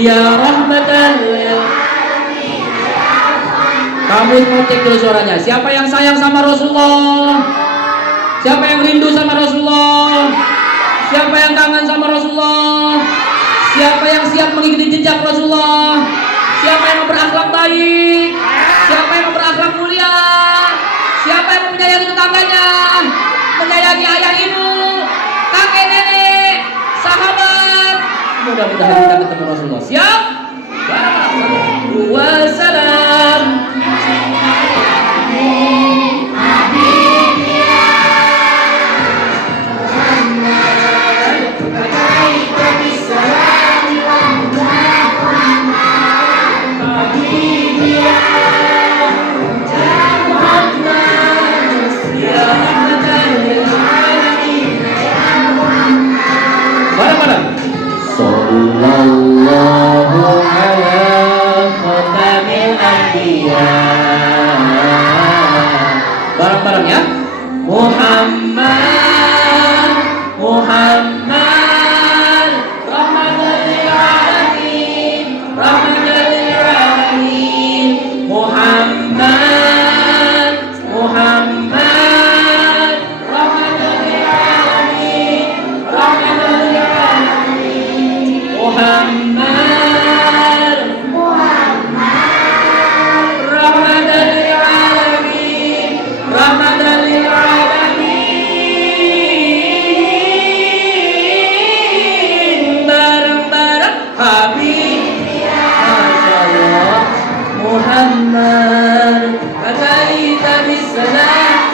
Ya rahmatan lil alamin. Kamu mau cek dulu suaranya. Siapa yang sayang sama Rasulullah? Siapa yang rindu sama Rasulullah? Siapa yang kangen sama Rasulullah? Siapa yang siap mengikuti jejak Rasulullah? Siapa yang berakhlak baik? Siapa yang berakhlak mulia? Siapa yang mempunyai tetangganya, menyayangi ayah ibu, kakek nenek, sahabat. Mudah-mudahan kita ketemu Rasulullah. Siap? Wassalam. Sallallahu ala khatamil anbiya. Bareng-bareng ya. Muhammad, Muhammad, rahmatan lil alamin, rahmatan lil alamin. Muhammad, Muhammad, rahmatan lil alamin, rahmatan lil alamin. Muhammad, Muhammad, rahmatan lil alamin, rahmatan lil alamin. Bareng-bareng Habib, Masya Allah. Muhammad, ataita bisalam,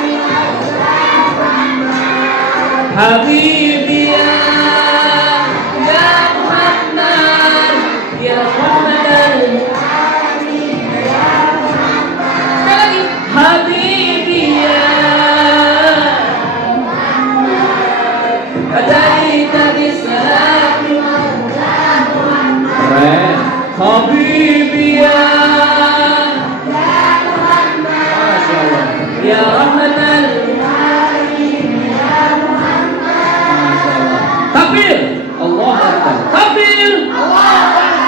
Habibi ya Muhammad, ya Muhammad. Sekali lagi, Habibi ya ataita bisalam, keren. Habibi ya Masya Allah, ya rahmatan. Takbir, Allahu Akbar. Takbir,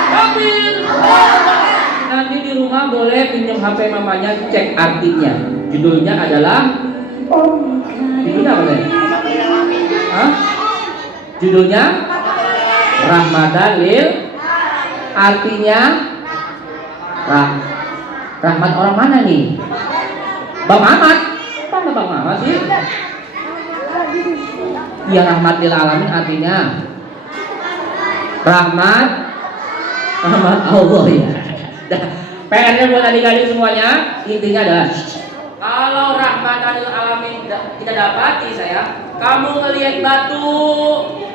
takbir. Nanti di rumah boleh pinjam HP mamanya, cek artinya. Judulnya adalah judulnya apa nih? Hah? Judulnya Rahmatan lil, artinya rahmat orang mana nih? Bang Mamat. Apa Bang Mamat sih? Ya, rahmat lil alamin artinya rahmat Allah ya. PR-nya buat adik-adik semuanya, intinya adalah kalau rahmatan lil alamin kita dapati, saya, kamu ngelihat batu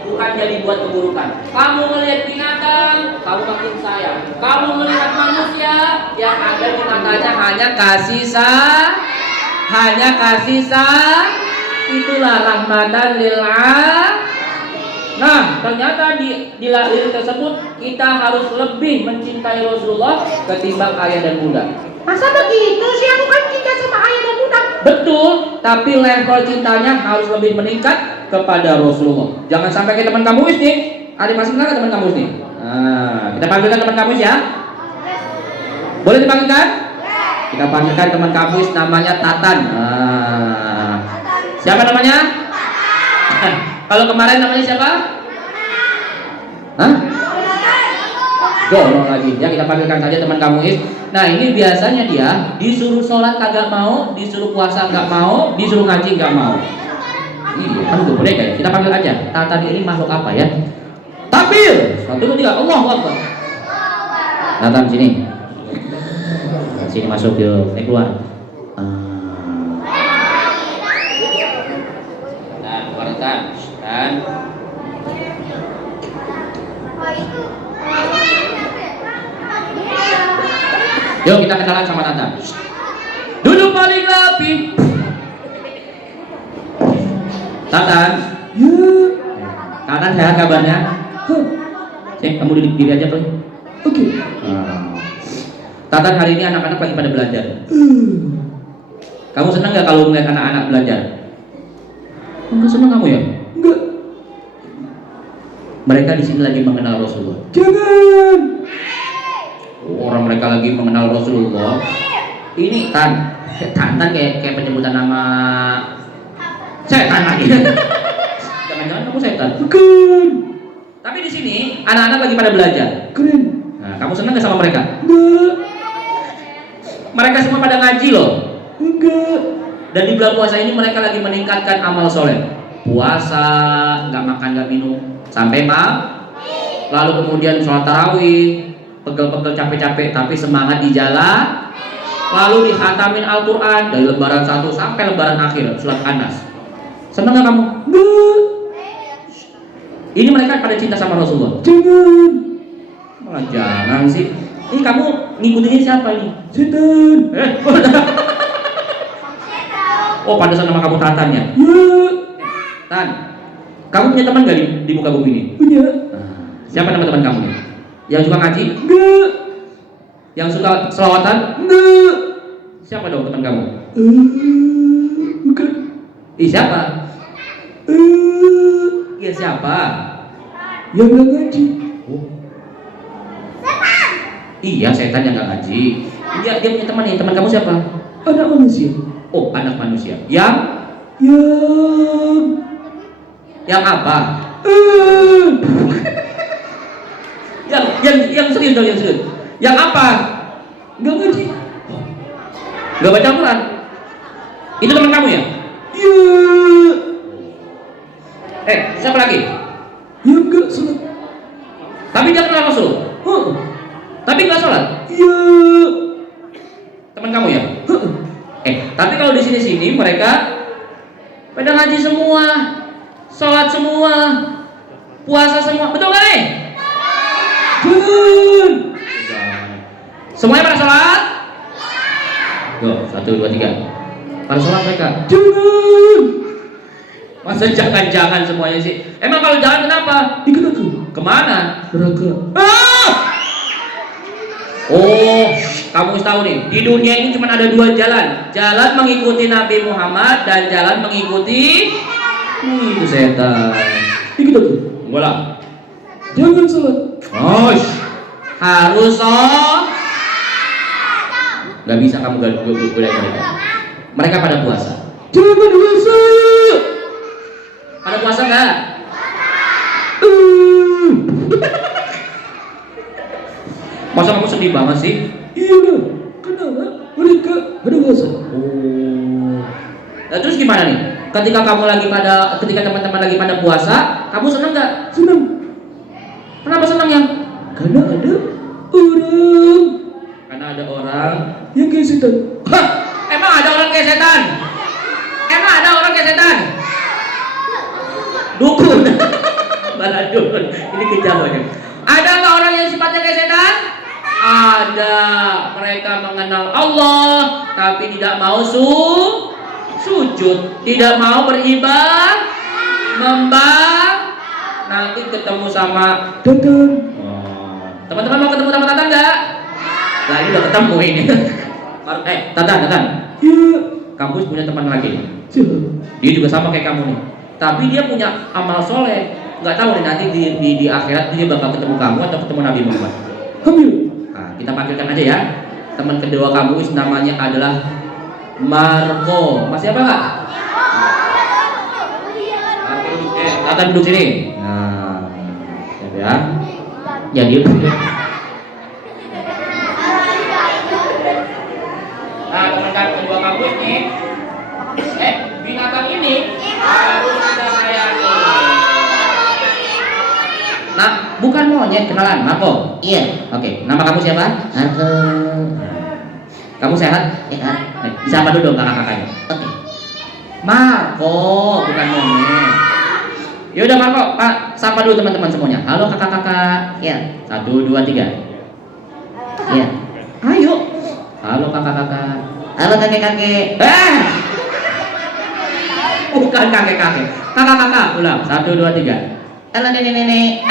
bukan jadi buat keburukan. Kamu ngelihat binatang, kamu makin sayang. Kamu melihat manusia yang ada di matanya hanya kasih sayang. Itulah rahmatan lil alamin. Nah, ternyata di lirik tersebut kita harus lebih mencintai Rasulullah ketimbang ayah dan bunda. Masa begitu sih? Aku kan cinta sama ayah dan bunda. Betul, tapi level cintanya harus lebih meningkat kepada Rasulullah. Jangan sampai kayak teman kamu nih. Adik masih kenal teman kamu nih? Nah, kita panggilkan teman kamu ya. Boleh dipanggilkan? Kita panggilkan teman kamu namanya Tatan. Nah, siapa namanya? Kalau kemarin namanya siapa? Hah? Golong lagi. Ya, kita panggilkan saja teman kamu Is. Nah, ini biasanya dia disuruh sholat kagak mau, disuruh puasa nggak mau, disuruh ngaji nggak mau. Iya, kan itu boleh ya. Kita panggil aja. Tatan ini makhluk apa ya? Takbir. 1, 2, 3. Allahu Akbar. Tatan sini. Sini masuk yuk. Keluar. Dan yuk kita kenalan sama Tatan. Duduk paling rapi. Tatan. Tatan, sehat kabarnya? Cek, kamu duduk diri aja tuh. Oke. Tatan, hari ini anak-anak lagi pada belajar. Kamu senang nggak kalau melihat anak-anak belajar? Enggak senang kamu ya? Enggak. Mereka di sini lagi mengenal Rasulullah. Jangan. Orang mereka lagi mengenal Rasulullah. Ini Tatan kayak penyebutan nama setan lagi. Jangan-jangan kamu setan? Bukan. Tapi di sini anak-anak lagi pada belajar. Keren. Nah, kamu senang nggak sama mereka? Enggak. Mereka semua pada ngaji loh. Enggak. Dan di bulan puasa ini mereka lagi meningkatkan amal soleh. Puasa, nggak makan, nggak minum sampai lalu kemudian sholat tarawih, pegel-pegel capek-capek tapi semangat di jalan. Lalu dihatamin Al-Quran dari lembaran 1 sampai lembaran akhir surat An-Nas. Senang nggak kamu? Enggak. Ini mereka pada cinta sama Rasulullah. Jangan. Malah jangan sih. Ini kamu ngikutin siapa ini? Setan. Oh, pantesan nama kamu Tatan ya? Ya. Tan, kamu punya teman gak di muka bumi ini? Punya. Siapa nama teman kamu nih? Yang suka ngaji? Enggak. Yang suka selawatan? Enggak. Siapa dong teman kamu? Bukan. Ih, siapa? Iya, siapa? Yang nggak ngaji. Oh. Iya, setan yang gak ngaji. Dia punya teman nih. Teman kamu siapa? Anak manusia. Oh, anak manusia. Yang apa? Yang serius dong, yang serius. Yang apa? Nggak ngaji. Gak baca Quran. Itu teman kamu ya? Ya. Siapa lagi? Yang nggak sholat. Tapi dia kenal Rasul. Hah. Tapi nggak sholat. Ya. Teman kamu ya? Hah. Tapi kalau di sini mereka pada ngaji semua, sholat semua, puasa semua. Betul nggak nih? Jangan. Semuanya pada sholat? Go, 1, 2, 3. Pada sholat mereka. Jangan. Masa jangan-jangan semuanya sih? Emang kalau jangan kenapa? Ikut aku. Kemana? Neraka. Oh, kamu harus tahu nih, di dunia ini cuma ada 2 jalan. Jalan mengikuti Nabi Muhammad dan jalan mengikuti itu setan. Ikut aku. Enggak lah. Jangan sholat. Harus Gak bisa kamu godain mereka. Mereka pada puasa. Jangan puasa. Pada puasa nggak? Masa kamu sedih banget sih? Iya lah. Kenapa? Mereka pada puasa. Oh. Nah, terus gimana nih? Ketika teman-teman lagi pada puasa, kamu senang nggak? Senang. Kenapa senang ya? Karena ada orang yang kayak setan. Hah? Emang ada orang kayak setan? Dukun. Baladun. Ini kejam aja. Ada nggak orang yang sifatnya kayak setan? Ada. Mereka mengenal Allah, tapi tidak mau sujud, tidak mau beribadah, nanti ketemu sama Tatan. Teman-teman mau ketemu sama Tatan nggak? Nah, ini udah ketemu ini. Tatan. Iya. Kamu punya teman lagi. Siapa? Dia juga sama kayak kamu nih. Tapi dia punya amal soleh. Nggak tahu nih nanti di akhirat dia bakal ketemu kamu atau ketemu Nabi Muhammad. Hamil. Nah, kita panggilkan aja ya. Teman kedua kamu namanya adalah Marco. Masih apa nggak? Tatan duduk sini. Nah, ya. Ya dia. Nah, teman kedua kamu ini, binatang ini harus kita sayangi. Nah, bukan monyet, kenalan, Marco. Iya. Oke. Nama kamu siapa? Marco. Kamu sehat? Sehat. Bisa apa dulu kakak-kakaknya? Oke. Marco, bukan monyet. Yaudah Marco, Pak, sapa dulu teman-teman semuanya. Halo kakak-kakak. Ya. 1, 2, 3. Ya. Ayo. Halo kakak-kakak. Halo kakek-kakek. Bukan kakek-kakek. Kakak-kakak. Ulang. 1, 2, 3. Halo nenek-nenek.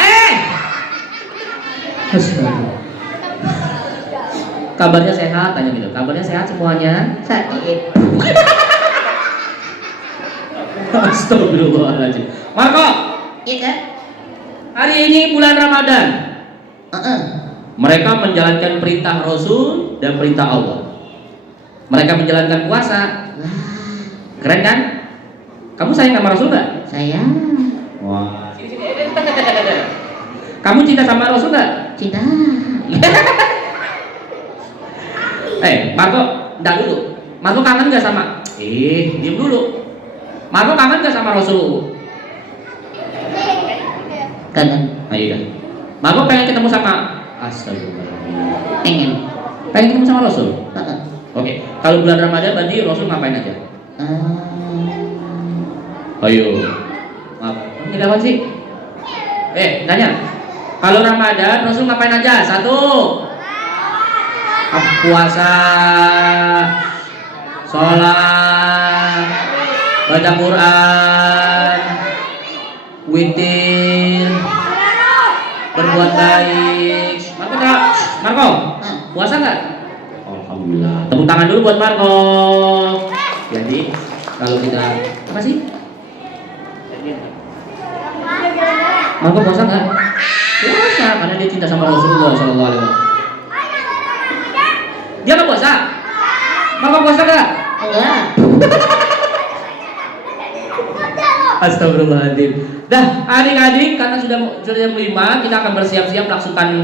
Astaga. Kabarnya sehat, tanya gitu. Kabarnya sehat semuanya? Sakit. Astagfirullahaladzim. Marco. Iya kan? Hari ini bulan Ramadan. Mereka menjalankan perintah Rasul dan perintah Allah. Mereka menjalankan puasa. Keren kan? Kamu sayang sama Rasul nggak? Sayang. Wah. Kamu cinta sama Rasul nggak? Cinta. Marco, enggak dulu. Marco kangen nggak sama Diam dulu. Marco kangen gak sama Rasul? Kangen. Ayo dah. Marco pengen ketemu sama Astagfirullahaladzim. Pengen ketemu sama Rasul? Oke. Kalau bulan Ramadan berarti Rasul ngapain aja? Ayo. Maaf. Ini apa sih? Tanya. Kalau Ramadan Rasul ngapain aja? 1. Puasa, sholat, baca Quran, witir, berbuat baik. Marco, puasa nggak? Alhamdulillah. Tepuk tangan dulu buat Marco. Jadi kalau kita apa sih? Marco puasa nggak? Puasa karena dia cinta sama Rasulullah Sallallahu Alaihi Wasallam. Dia nggak puasa? Marco puasa nggak? Enggak. Astagfirullahaladzim. Dah, adik-adik, karena sudah jam 5, kita akan bersiap-siap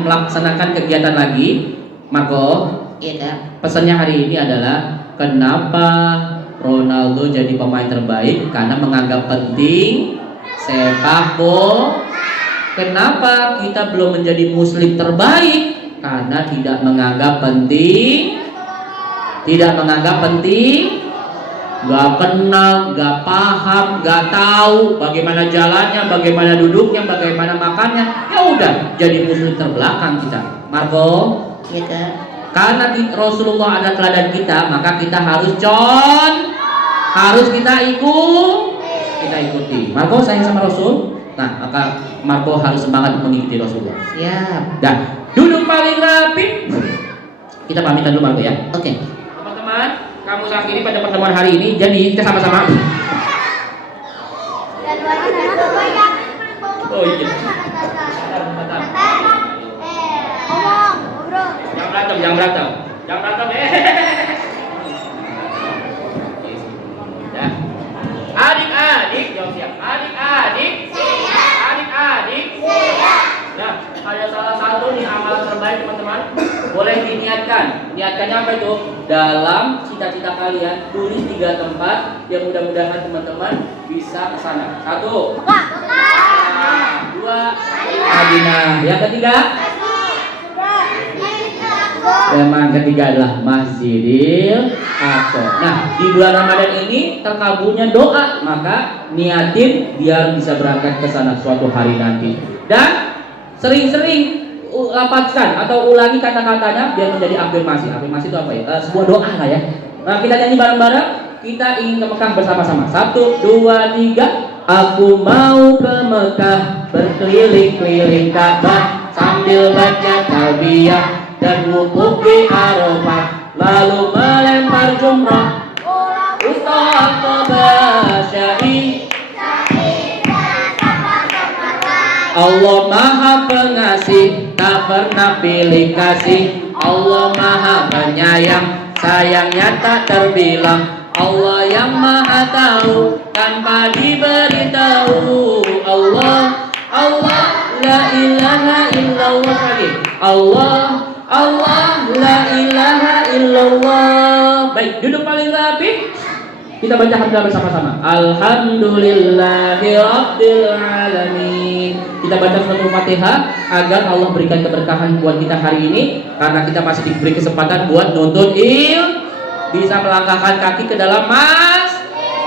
melaksanakan kegiatan lagi. Marco, Iya. pesannya hari ini adalah kenapa Ronaldo jadi pemain terbaik? Karena menganggap penting sepak bola. Kenapa kita belum menjadi muslim terbaik? Karena tidak menganggap penting. Gak kenal, gak paham, gak tahu bagaimana jalannya, bagaimana duduknya, bagaimana makannya. Ya udah, jadi muslim terbelakang kita. Marco, Iya. karena Rasulullah ada teladan kita, maka kita harus kita ikuti. Marco sayang sama Rasul, nah maka Marco harus semangat mengikuti Rasulullah. Siap. Dah, duduk paling rapi. Kita pamitan dulu Marco ya. Oke. Teman-teman, kamu saat ini pada pertemuan hari ini, jadi kita sama-sama. Oh iya. Jangan berantem. Ya. Adik-adik, jawab siap. Adik-adik. Adik-adik. Nah, ada salah satu nih amalan terbaik teman-teman. Boleh diniatkan. Niatkannya apa itu? Dalam cita-cita kalian tulis 3 tempat yang mudah-mudahan teman-teman bisa ke sana. 1. 2. Madinah. Yang ketiga? Yang ketiga adalah Masjidil Aqsa. Nah, di bulan Ramadan ini terkabulnya doa, maka niatin biar bisa berangkat ke sana suatu hari nanti. Dan sering-sering lapatkan atau ulangi kata-katanya biar menjadi afirmasi. Afirmasi itu apa ya? Sebuah doa lah ya. Nah, kita nyanyi bareng-bareng. Kita ingin ke Mekah bersama-sama. 1, 2, 3. Aku mau ke Mekah, berkeliling-keliling Ka'bah sambil baca talbiyah dan wukuf di Arafah, lalu melempar jumrah. Allah Maha Pengasih, tak pernah pilih kasih. Allah Maha Penyayang, sayangnya tak terbilang. Allah yang Maha Tahu, tanpa diberitahu. Allah, Allah, la ilaha illallah. Allah, Allah, la ilaha illallah. Baik, duduk paling rapi. Kita baca hamdalah bersama-sama. Alhamdulillahi rabbil alamin. Kita baca surat Al-Fatihah agar Allah berikan keberkahan buat kita hari ini, karena kita masih diberi kesempatan buat nuntut bisa melangkahkan kaki ke dalam Mas.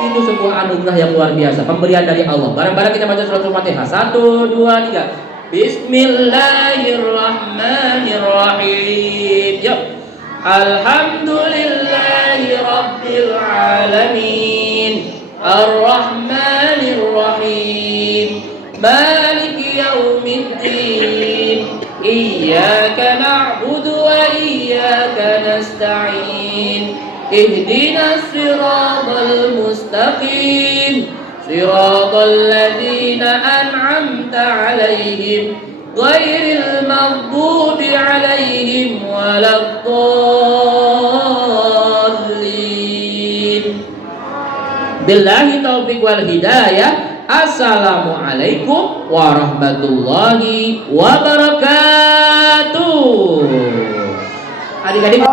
Itu sebuah anugerah yang luar biasa, pemberian dari Allah. Bareng-bareng kita baca surat Al-Fatihah. 1, 2, 3. Bismillahirrahmanirrahim. Yuk. Alhamdulillahi rabbil alamin. Ar-Rahmanir-Rahim. Maliki yaumiddin. Iyyaka na'budu wa iyyaka nasta'in. Ihdinas siratal mustaqim. Siratal ladzina an'amta 'alaihim ghairil maghdubi 'alaihim waladdallin. Billahi taufiq wal hidayah. Assalamualaikum warahmatullahi wabarakatuh. Adik-adik